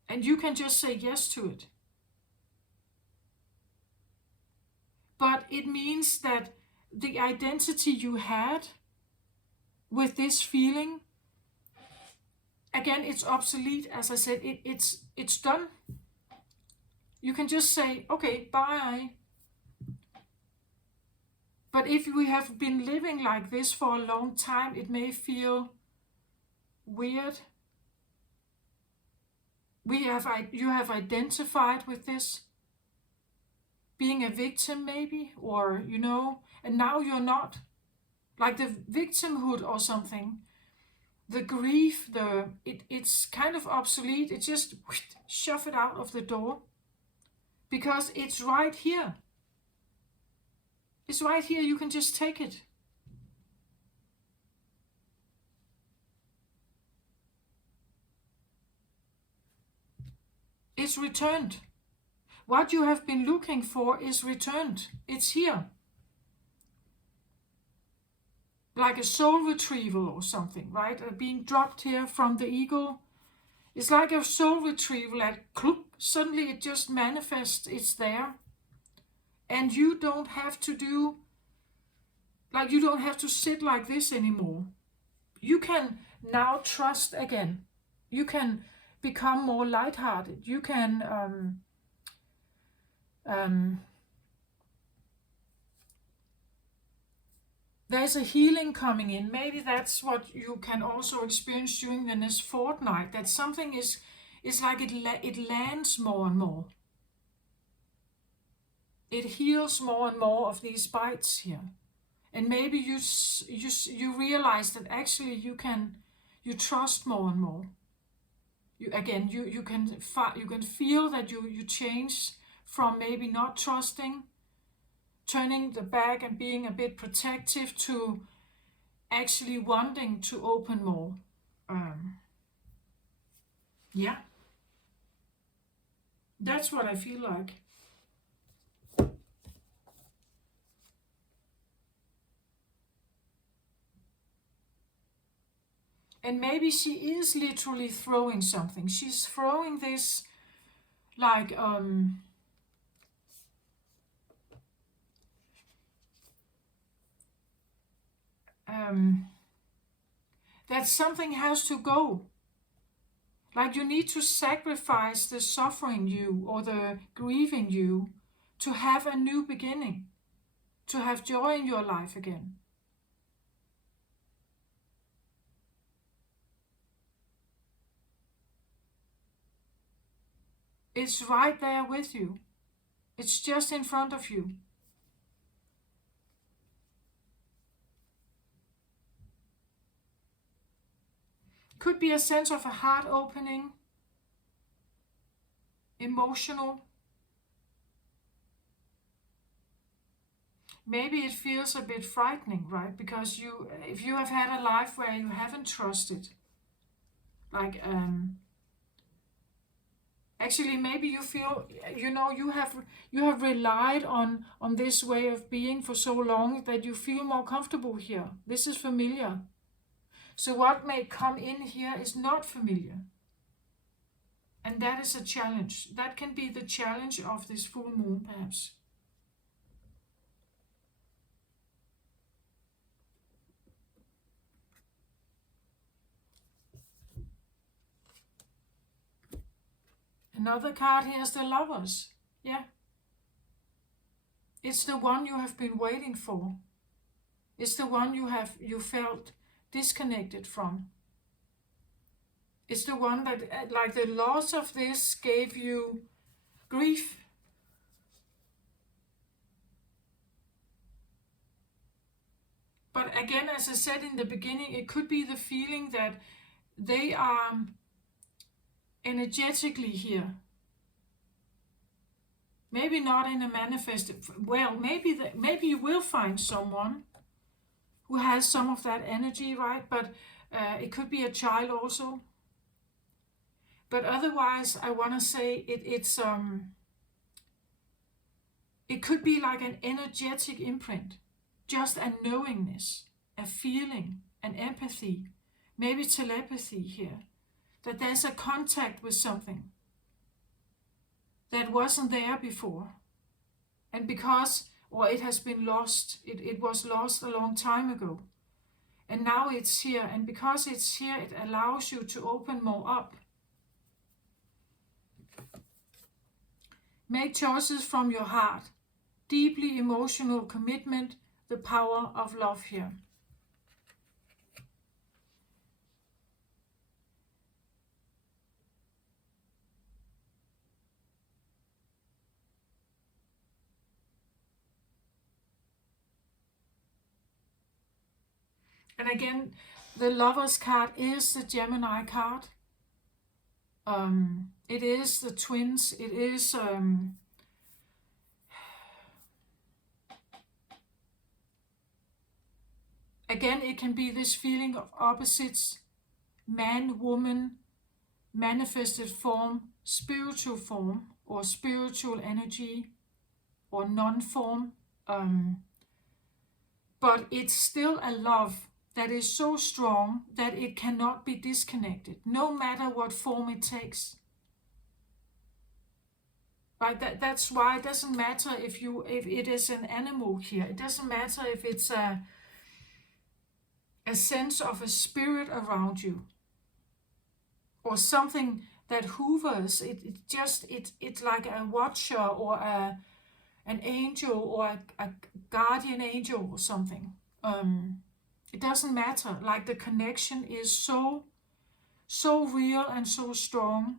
And you can just say yes to it. But it means that the identity you had with this feeling, again, it's obsolete. As I said, it's done. You can just say, okay, bye. But if we have been living like this for a long time, it may feel weird. You have identified with this, being a victim maybe, or, and now you're not. Like the victimhood or something, the grief, it's kind of obsolete. It just shove it out of the door, because it's right here. It's right here. You can just take it. It's returned. What you have been looking for is returned. It's here. Like a soul retrieval or something, right? Being dropped here from the ego. It's like a soul retrieval at suddenly it just manifests, it's there. And you don't have to you don't have to sit like this anymore. You can now trust again. You can become more lighthearted. You can there's a healing coming in. Maybe that's what you can also experience during the next fortnight. That something is like it lands more and more. It heals more and more of these bites here. And maybe you realize that actually you trust more and more. You can feel that you change from maybe not trusting, turning the back and being a bit protective, to actually wanting to open more. Yeah. That's what I feel like. And maybe she is literally throwing something. She's throwing this like that something has to go. Like you need to sacrifice the suffering you or the grieving you to have a new beginning, to have joy in your life again. It's right there with you. It's just in front of you. Could be a sense of a heart opening, emotional. Maybe it feels a bit frightening, right? Because if you have had a life where you haven't trusted, like actually maybe you feel, you have relied on this way of being for so long that you feel more comfortable here. This is familiar. So what may come in here is not familiar. And that is a challenge. That can be the challenge of this full moon, perhaps. Another card here is the Lovers. Yeah. It's the one you have been waiting for. It's the one you felt disconnected from. It's the one that, like the loss of this gave you grief. But again, as I said in the beginning, it could be the feeling that they are energetically here. Maybe not in a manifested, well, maybe you will find someone who has some of that energy, right? But it could be a child also. But otherwise, I want to say it could be like an energetic imprint, just a knowingness, a feeling, an empathy, maybe telepathy here, that there's a contact with something that wasn't there before. And because, or it has been lost, it was lost a long time ago. And now it's here, and because it's here, it allows you to open more up. Make choices from your heart. Deeply emotional commitment, the power of love here. And again, the Lovers card is the Gemini card. It is the twins. It is again, it can be this feeling of opposites, man, woman, manifested form, spiritual form, or spiritual energy, or non-form. But it's still a love that is so strong that it cannot be disconnected, no matter what form it takes. Right? That's why it doesn't matter if it is an animal here. It doesn't matter if it's a sense of a spirit around you, or something that hovers. It's like a watcher, or an angel, or a guardian angel, or something. It doesn't matter. Like the connection is so real and so strong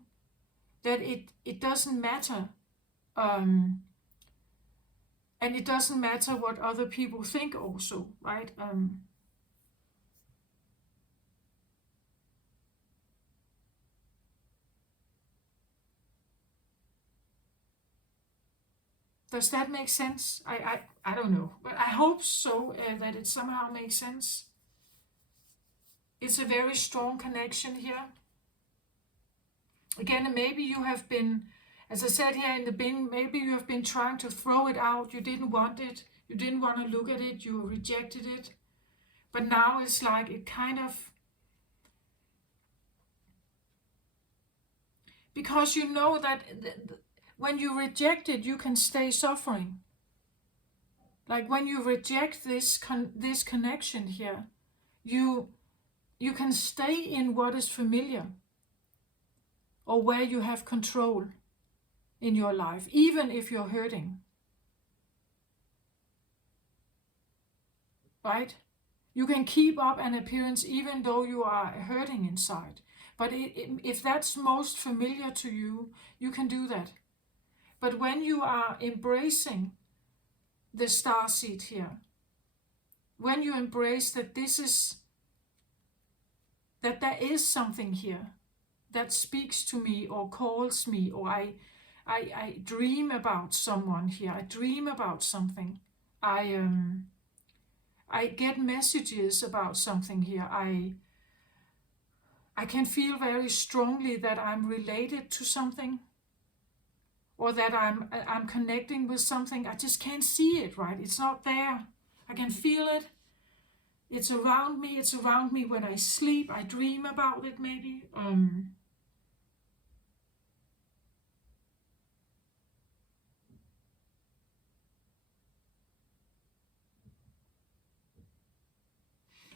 that it doesn't matter. And it doesn't matter what other people think also, right? Does that make sense? I don't know, but I hope so, that it somehow makes sense. It's a very strong connection here. Again, maybe you have been, as I said here in the beginning, maybe you have been trying to throw it out. You didn't want it. You didn't want to look at it. You rejected it. But now it's like it kind of, because you know that when you reject it, you can stay suffering. Like when you reject this connection here, You can stay in what is familiar or where you have control in your life, even if you're hurting. Right? You can keep up an appearance even though you are hurting inside. But if that's most familiar to you, you can do that. But when you are embracing the starseed here, when you embrace that that there is something here that speaks to me or calls me, or I dream about someone here, I dream about something, I get messages about something here, I can feel very strongly that I'm related to something, or that I'm connecting with something. I just can't see it, right? It's not there. I can feel it. It's around me. It's around me when I sleep. I dream about it maybe.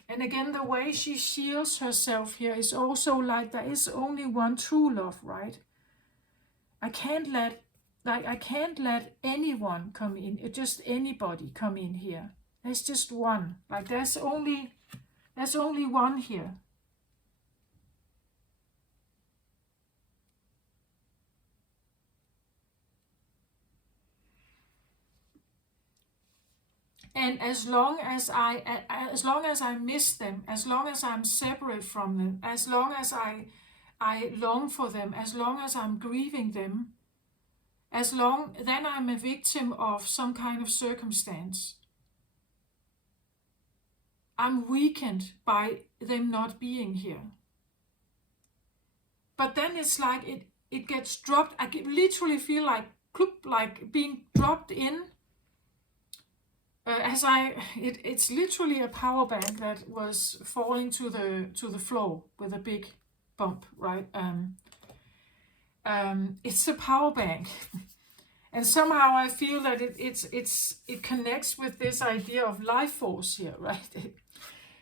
And again, the way she shields herself here is also like there is only one true love, right? I can't let anyone come in, just anybody come in here. There's just one. Like there's only one here. And as long as I miss them, as long as I'm separate from them, as long as I long for them, as long as I'm grieving them, then I'm a victim of some kind of circumstance. I'm weakened by them not being here. But then it's like it gets dropped. I literally feel like being dropped in. It's literally a power bank that was falling to the floor with a big bump, right? It's a power bank, and somehow I feel that it connects with this idea of life force here, right?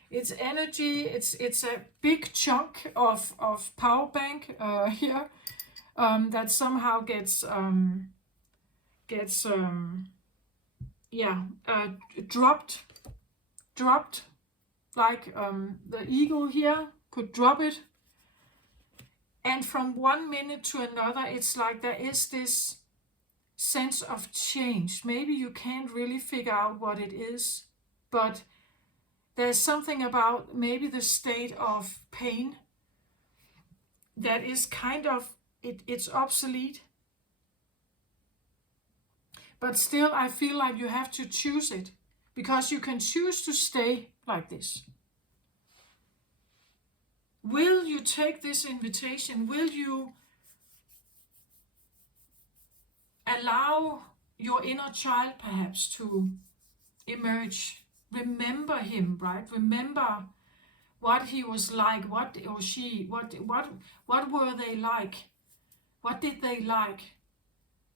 It's energy. It's a big chunk of power bank here that somehow gets dropped, like the eagle here could drop it, and from one minute to another it's like there is this sense of change. Maybe you can't really figure out what it is, but there's something about maybe the state of pain that is kind of it's obsolete. But still, I feel like you have to choose it, because you can choose to stay like this. Will you take this invitation? Will you allow your inner child perhaps to emerge? Remember him, right? Remember what he was like, what or she, what were they like? What did they like?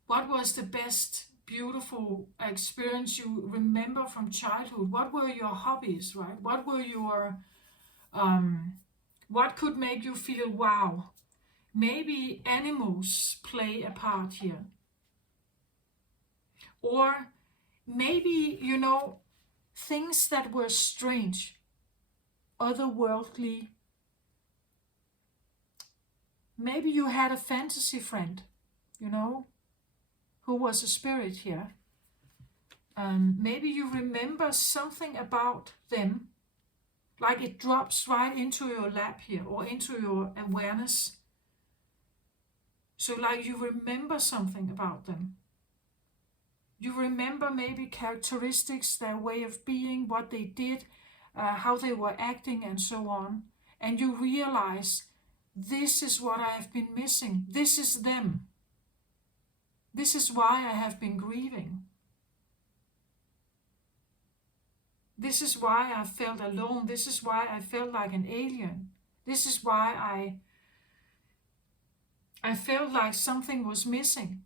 What was the best beautiful experience you remember from childhood? What were your hobbies, right? What were your what could make you feel wow? Maybe animals play a part here, or maybe things that were strange, otherworldly. Maybe you had a fantasy friend, who was a spirit here. Maybe you remember something about them, like it drops right into your lap here, or into your awareness. So like you remember something about them. You remember maybe characteristics, their way of being, what they did, how they were acting, and so on. And you realize, this is what I have been missing. This is them. This is why I have been grieving. This is why I felt alone. This is why I felt like an alien. This is why I felt like something was missing.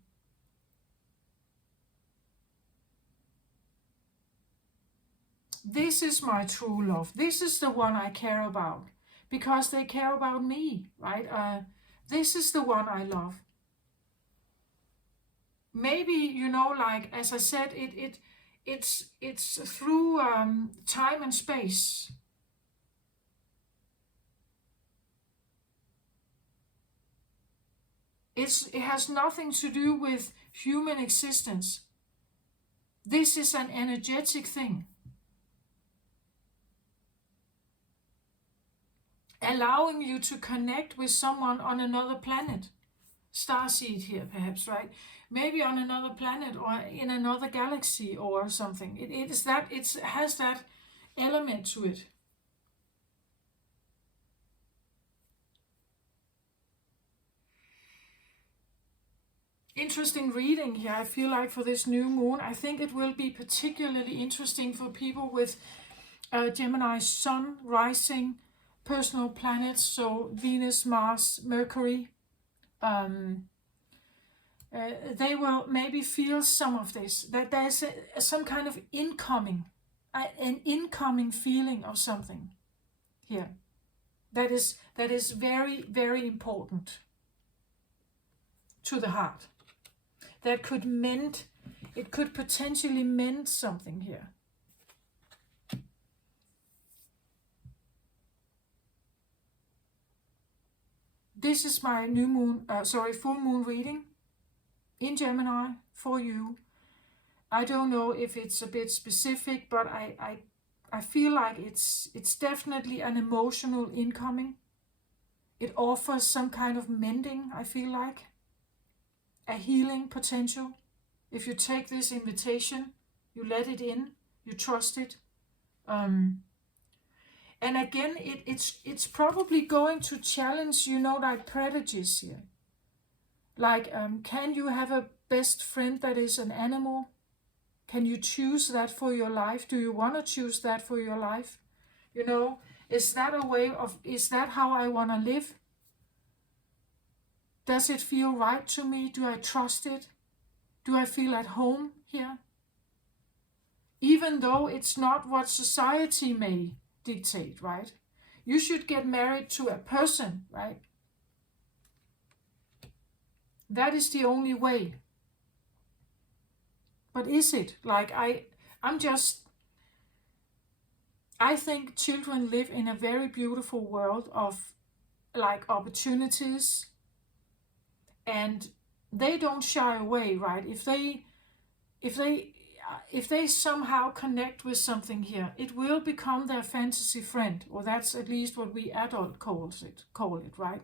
this is my true love. This is the one I care about because they care about me, right? This is the one I love. Maybe, you know, like as I said, it's through time and space. It has nothing to do with human existence. This is an energetic thing. Allowing you to connect with someone on another planet. Starseed here, perhaps, right? Maybe on another planet or in another galaxy or something. It has that element to it. Interesting reading here, I feel like, for this new moon. I think it will be particularly interesting for people with Gemini Sun, rising, personal planets, so Venus, Mars, Mercury. They will maybe feel some of this, that there's some kind of an incoming feeling of something here that is very, very important to the heart. That could mend, it could potentially mend something here. This is my new moon, full moon reading in Gemini for you. I don't know if it's a bit specific, but I feel like it's definitely an emotional incoming. It offers some kind of mending, I feel like. A healing potential. If you take this invitation, you let it in, you trust it. And again, it's probably going to challenge, you know, like prejudice here. Like, can you have a best friend that is an animal? Can you choose that for your life? Do you want to choose that for your life? You know, is that how I want to live? Does it feel right to me? Do I trust it? Do I feel at home here? Even though it's not what society may dictate, right? You should get married to a person, right? That is the only way. But is it? Like, I think children live in a very beautiful world of like opportunities, and they don't shy away, right? If they somehow connect with something here, it will become their fantasy friend, or that's at least what we adult call it, right?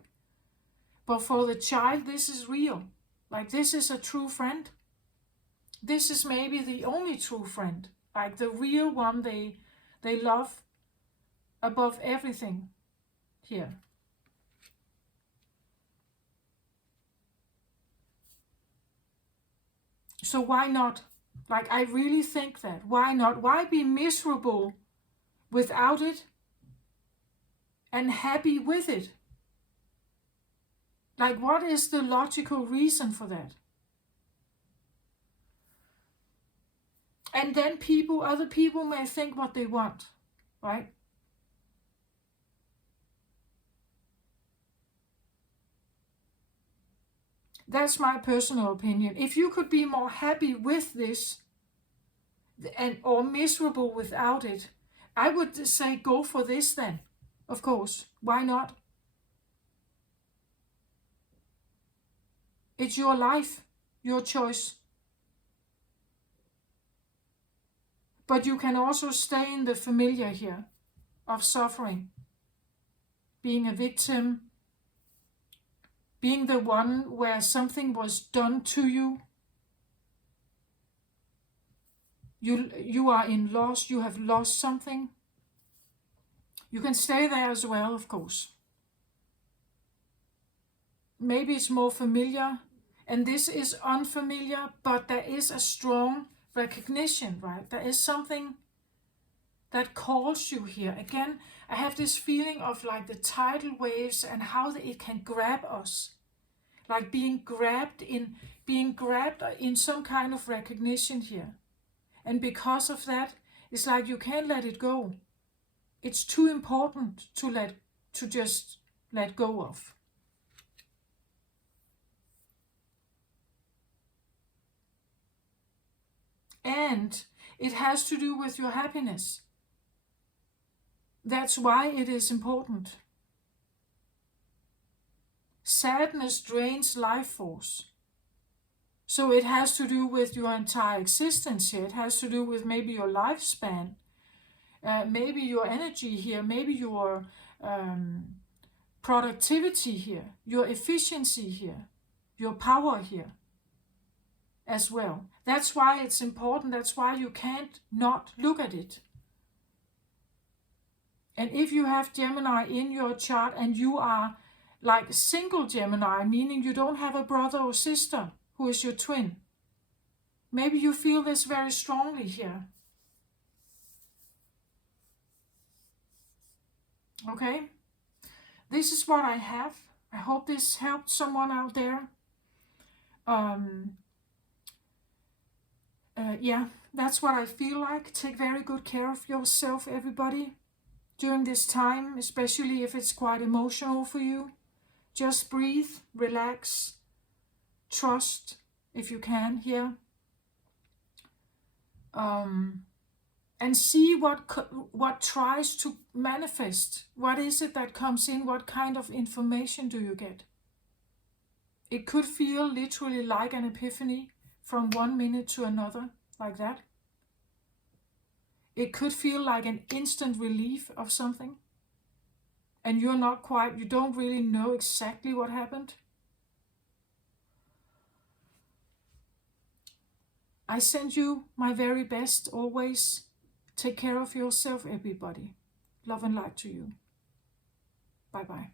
But for the child, this is real. Like, this is a true friend. This is maybe the only true friend, like the real one they love above everything here. So why not? Like, I really think that. Why not? Why be miserable without it and happy with it? Like, what is the logical reason for that? And then other people may think what they want, right? That's my personal opinion. If you could be more happy with this or miserable without it, I would say go for this then. Of course, why not? It's your life, your choice. But you can also stay in the familiar here of suffering, being a victim, being the one where something was done to you. You are in loss, you have lost something. You can stay there as well, of course. Maybe it's more familiar, and this is unfamiliar, but there is a strong recognition, right? There is something that calls you here. Again, I have this feeling of like the tidal waves and how it can grab us. Like being grabbed in some kind of recognition here. And because of that, It's like you can't let it go. It's too important to just let go of. And it has to do with your happiness. That's why it is important. Sadness drains life force. So it has to do with your entire existence here. It has to do with maybe your lifespan, maybe your energy here, maybe your productivity here, your efficiency here, your power here as well. That's why it's important. That's why you can't not look at it. And if you have Gemini in your chart and you are like single Gemini, meaning you don't have a brother or sister who is your twin, maybe you feel this very strongly here. Okay? This is what I have. I hope this helped someone out there. Yeah, that's what I feel like. Take very good care of yourself, everybody, during this time, especially if it's quite emotional for you. Just breathe, relax, trust if you can here. And see what tries to manifest. What is it that comes in? What kind of information do you get? It could feel literally like an epiphany from 1 minute to another, like that. It could feel like an instant relief of something. And you don't really know exactly what happened. I send you my very best always. Take care of yourself, everybody. Love and light to you. Bye-bye.